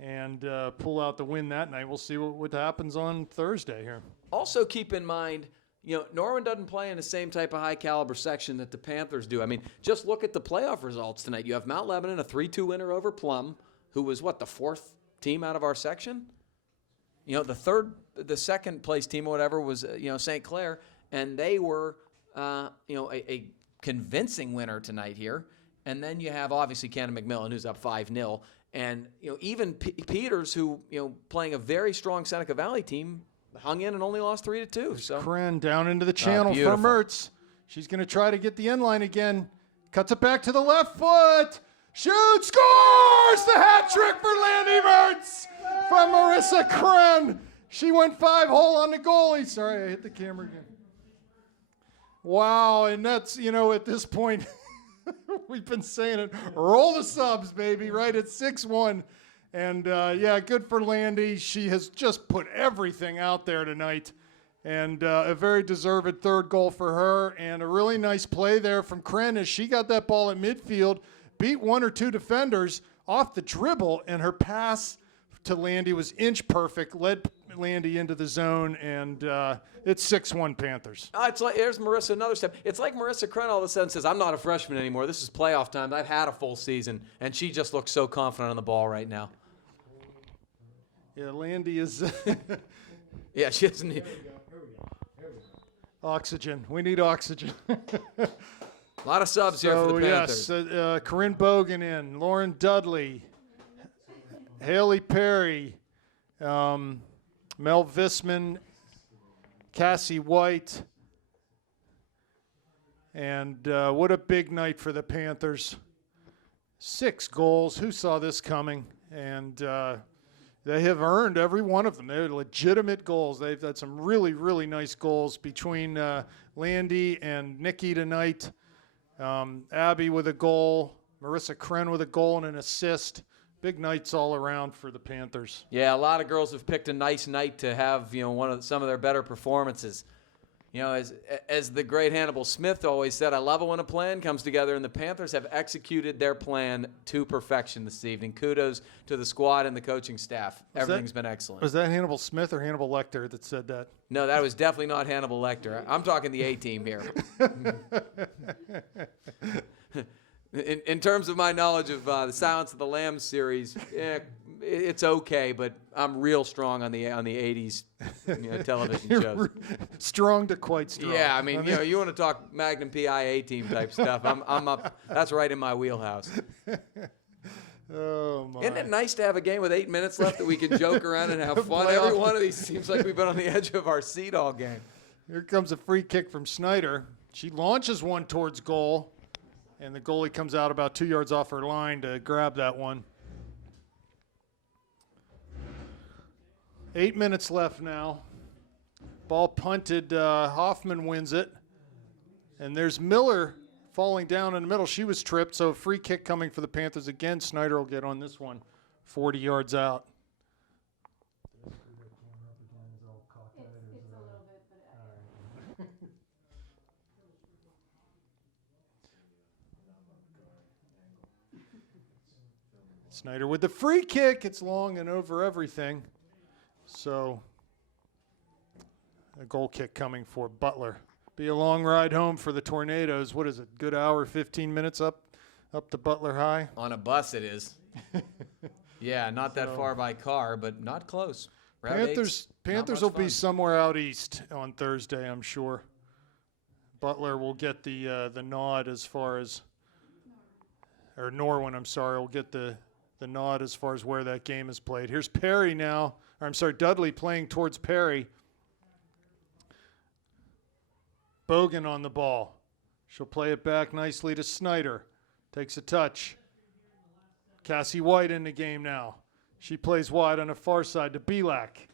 and pull out the win that night. We'll see what happens on Thursday here. Also keep in mind, Norwood doesn't play in the same type of high-caliber section that the Panthers do. I mean, just look at the playoff results tonight. You have Mount Lebanon, a 3-2 winner over Plum, who was, the 4th team out of our section? The second-place team or whatever was, St. Clair, and they were, a convincing winner tonight here. And then you have, obviously, Cannon McMillan, who's up 5-0. And, even Peters, who, playing a very strong Seneca Valley team, hung in and only lost 3-2. So Kren down into the channel for beautiful. Mertz. She's going to try to get the end line again. Cuts it back to the left foot. Shoot, scores! The hat trick for Landy Mertz from Marissa Kren. She went 5-hole on the goalie. Sorry, I hit the camera again. Wow, and that's, at this point, we've been saying it. Roll the subs, baby, right at 6-1. And, good for Landy. She has just put everything out there tonight. And a very deserved 3rd goal for her. And a really nice play there from Kren as she got that ball at midfield, beat 1 or 2 defenders off the dribble, and her pass to Landy was inch perfect, led Landy into the zone, and it's 6-1 Panthers. it's like, here's Marissa, another step. It's like Marissa Kren all of a sudden says, I'm not a freshman anymore. This is playoff time. I've had a full season. And she just looks so confident on the ball right now. Yeah, Landy is Yeah, she doesn't need oxygen. We need oxygen. a lot of subs here for the Panthers. Yes, Corinne Bogan in, Lauren Dudley, Haley Perry, Mel Visman, Cassie White, and what a big night for the Panthers. 6 goals. Who saw this coming? And they have earned every one of them. They're legitimate goals. They've had some really, really nice goals between Landy and Nikki tonight. Abby with a goal, Marissa Kren with a goal and an assist. Big nights all around for the Panthers. Yeah, a lot of girls have picked a nice night to have, some of their better performances. You know, as the great Hannibal Smith always said, I love it when a plan comes together, and the Panthers have executed their plan to perfection this evening. Kudos to the squad and the coaching staff. Everything's been excellent. Was that Hannibal Smith or Hannibal Lecter that said that? No, that was definitely not Hannibal Lecter. I'm talking the A-team here. In terms of my knowledge of the Silence of the Lambs series, it's okay, but I'm real strong on the 80s television shows. Strong to quite strong. Yeah, I mean, you want to talk Magnum PI A-team type stuff. I'm up. That's right in my wheelhouse. Oh my! Isn't it nice to have a game with 8 minutes left that we can joke around and have fun? Every one of these seems like we've been on the edge of our seat all game. Here comes a free kick from Snyder. She launches one towards goal, and the goalie comes out about 2 yards off her line to grab that one. 8 minutes left now. Ball punted. Hoffman wins it. And there's Miller falling down in the middle. She was tripped, so a free kick coming for the Panthers again. Snyder will get on this one, 40 yards out. Snyder with the free kick. It's long and over everything. So a goal kick coming for Butler. Be a long ride home for the Tornadoes. What is it? Good hour, 15 minutes up to Butler High. On a bus, it is. Yeah, not that far by car, but not close. Panthers will be somewhere out east on Thursday, I'm sure. Butler will get the nod as far as, or Norwin, I'm sorry, will get the nod as far as where that game is played. Here's Perry now. Or I'm sorry, Dudley playing towards Perry. Bogan on the ball. She'll play it back nicely to Snyder. Takes a touch. Cassie White in the game now. She plays wide on the far side to Belak.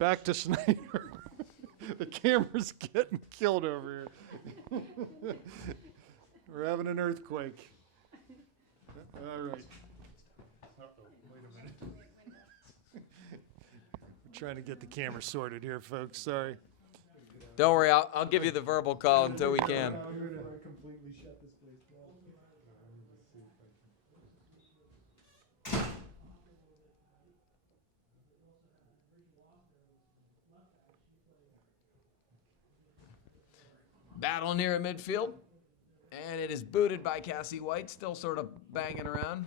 Back to Snyder. The camera's getting killed over here. We're having an earthquake. All right. Wait a minute. We're trying to get the camera sorted here, folks. Sorry. Don't worry, I'll give you the verbal call until we can. Battle near at midfield. And it is booted by Cassie White, still sort of banging around.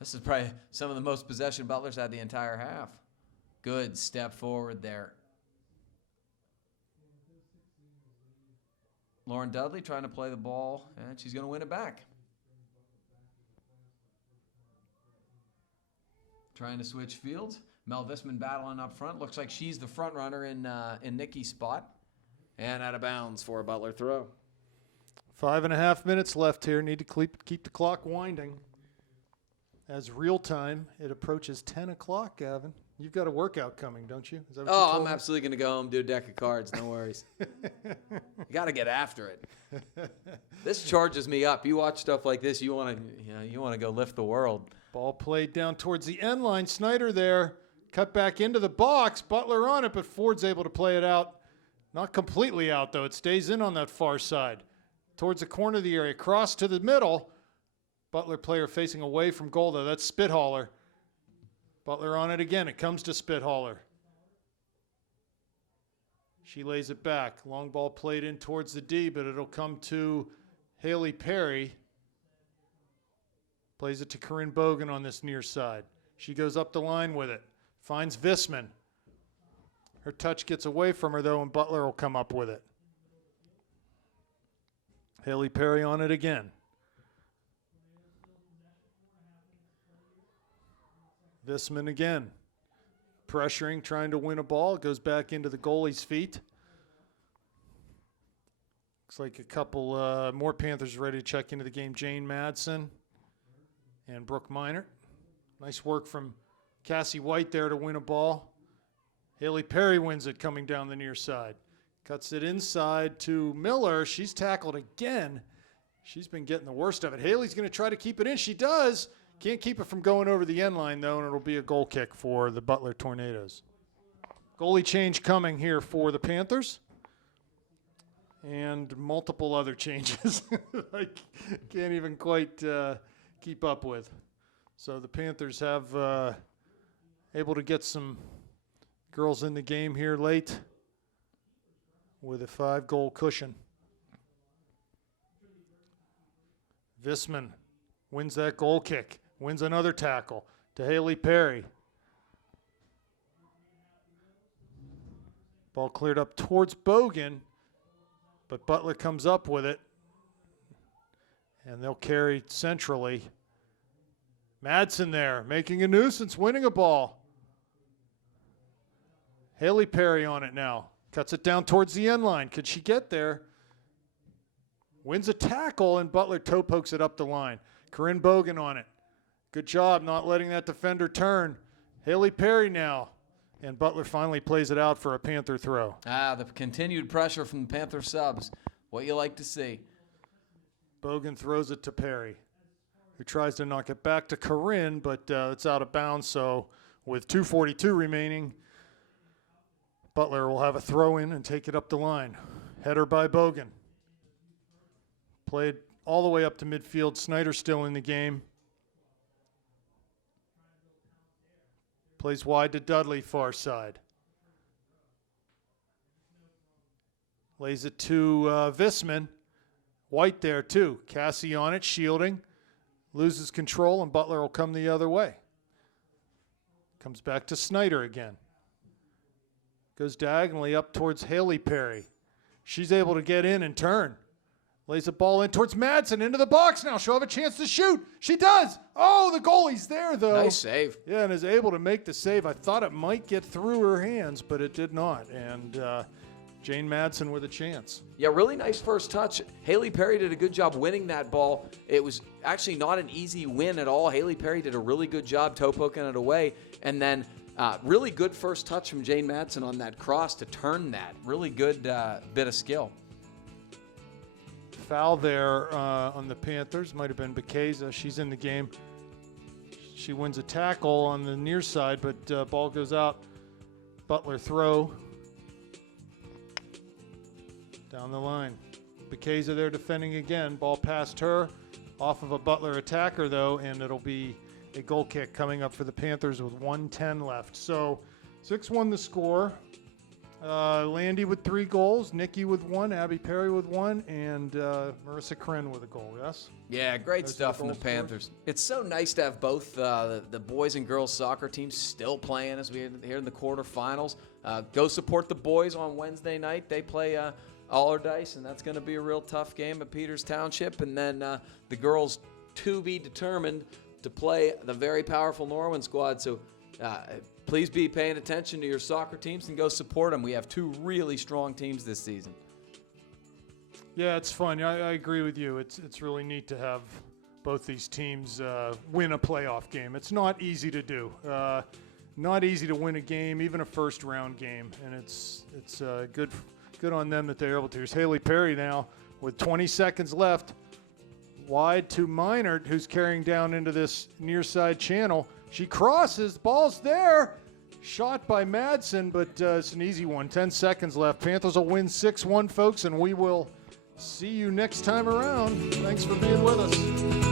This is probably some of the most possession Butler's had the entire half. Good step forward there. Lauren Dudley trying to play the ball, and she's going to win it back. Trying to switch fields. Mel Visman battling up front. Looks like she's the front runner in Nikki's spot. And out of bounds for a Butler throw. 5.5 minutes left here. Need to keep the clock winding. As real time, it approaches 10 o'clock, Gavin. You've got a workout coming, don't you? Is that what you told I'm me? absolutely going to go home, do a deck of cards. No worries. You got to get after it. This charges me up. You watch stuff like this, you want to go lift the world. Ball played down towards the end line. Snyder there. Cut back into the box. Butler on it, but Ford's able to play it out. Not completely out, though. It stays in on that far side. Towards the corner of the area. Cross to the middle. Butler player facing away from goal, though. That's Spithaler. Butler on it again. It comes to Spithaler. She lays it back. Long ball played in towards the D, but it'll come to Haley Perry. Plays it to Corinne Bogan on this near side. She goes up the line with it. Finds Visman. Her touch gets away from her, though, and Butler will come up with it. Haley Perry on it again. Visman again. Pressuring, trying to win a ball. Goes back into the goalie's feet. Looks like a couple more Panthers ready to check into the game. Jane Madsen and Brooke Minor. Nice work from Cassie White there to win a ball. Haley Perry wins it coming down the near side. Cuts it inside to Miller. She's tackled again. She's been getting the worst of it. Haley's going to try to keep it in. She does. Can't keep it from going over the end line, though, and it'll be a goal kick for the Butler Tornadoes. Goalie change coming here for the Panthers. And multiple other changes I can't even quite keep up with. So the Panthers have able to get some girls in the game here late with a 5-goal cushion. Visman wins that goal kick, wins another tackle to Haley Perry. Ball cleared up towards Bogan, but Butler comes up with it, and they'll carry centrally. Madsen there, making a nuisance, winning a ball. Haley Perry on it now. Cuts it down towards the end line. Could she get there? Wins a tackle, and Butler toe pokes it up the line. Corinne Bogan on it. Good job not letting that defender turn. Haley Perry now. And Butler finally plays it out for a Panther throw. The continued pressure from the Panther subs. What you like to see. Bogan throws it to Perry, who tries to knock it back to Corinne, but it's out of bounds. So with 2:42 remaining, Butler will have a throw in and take it up the line. Header by Bogan. Played all the way up to midfield. Snyder still in the game. Plays wide to Dudley, far side. Lays it to Visman. White there too. Cassie on it, shielding. Loses control, and Butler will come the other way. Comes back to Snyder again. Goes diagonally up towards Haley Perry. She's able to get in and turn. Lays the ball in towards Madsen, into the box now. She'll have a chance to shoot. She does. Oh, the goalie's there, though. Nice save. Yeah, and is able to make the save. I thought it might get through her hands, but it did not. And Jane Madsen with a chance. Yeah, really nice first touch. Haley Perry did a good job winning that ball. It was actually not an easy win at all. Haley Perry did a really good job toe poking it away. And then really good first touch from Jane Madsen on that cross to turn that. Really good bit of skill. Foul there on the Panthers. Might have been Bekeza. She's in the game. She wins a tackle on the near side, but ball goes out. Butler throw. Down the line. Bekeza there defending again. Ball past her. Off of a Butler attacker, though, and it'll be a goal kick coming up for the Panthers with 1:10 left. So 6-1 the score. Landy with 3 goals, Nikki with 1, Abby Perry with 1, and Marissa Kren with a goal, yes? Yeah, great Those stuff are from the goals Panthers. It's so nice to have both the boys and girls soccer teams still playing as we're here in the quarterfinals. Go support the boys on Wednesday night. They play Allardyce, and that's going to be a real tough game at Peters Township. And then the girls to be determined to play the very powerful Norwin squad. So please be paying attention to your soccer teams and go support them. We have 2 really strong teams this season. Yeah, it's fun. I agree with you. It's really neat to have both these teams win a playoff game. It's not easy to do. Not easy to win a game, even a first-round game, and it's good on them that they're able to. Here's Haley Perry now with 20 seconds left. Wide to Minard, who's carrying down into this near side channel. She crosses, ball's there. Shot by Madsen, but it's an easy one. 10 seconds left. Panthers will win 6-1, folks, and we will see you next time around. Thanks for being with us.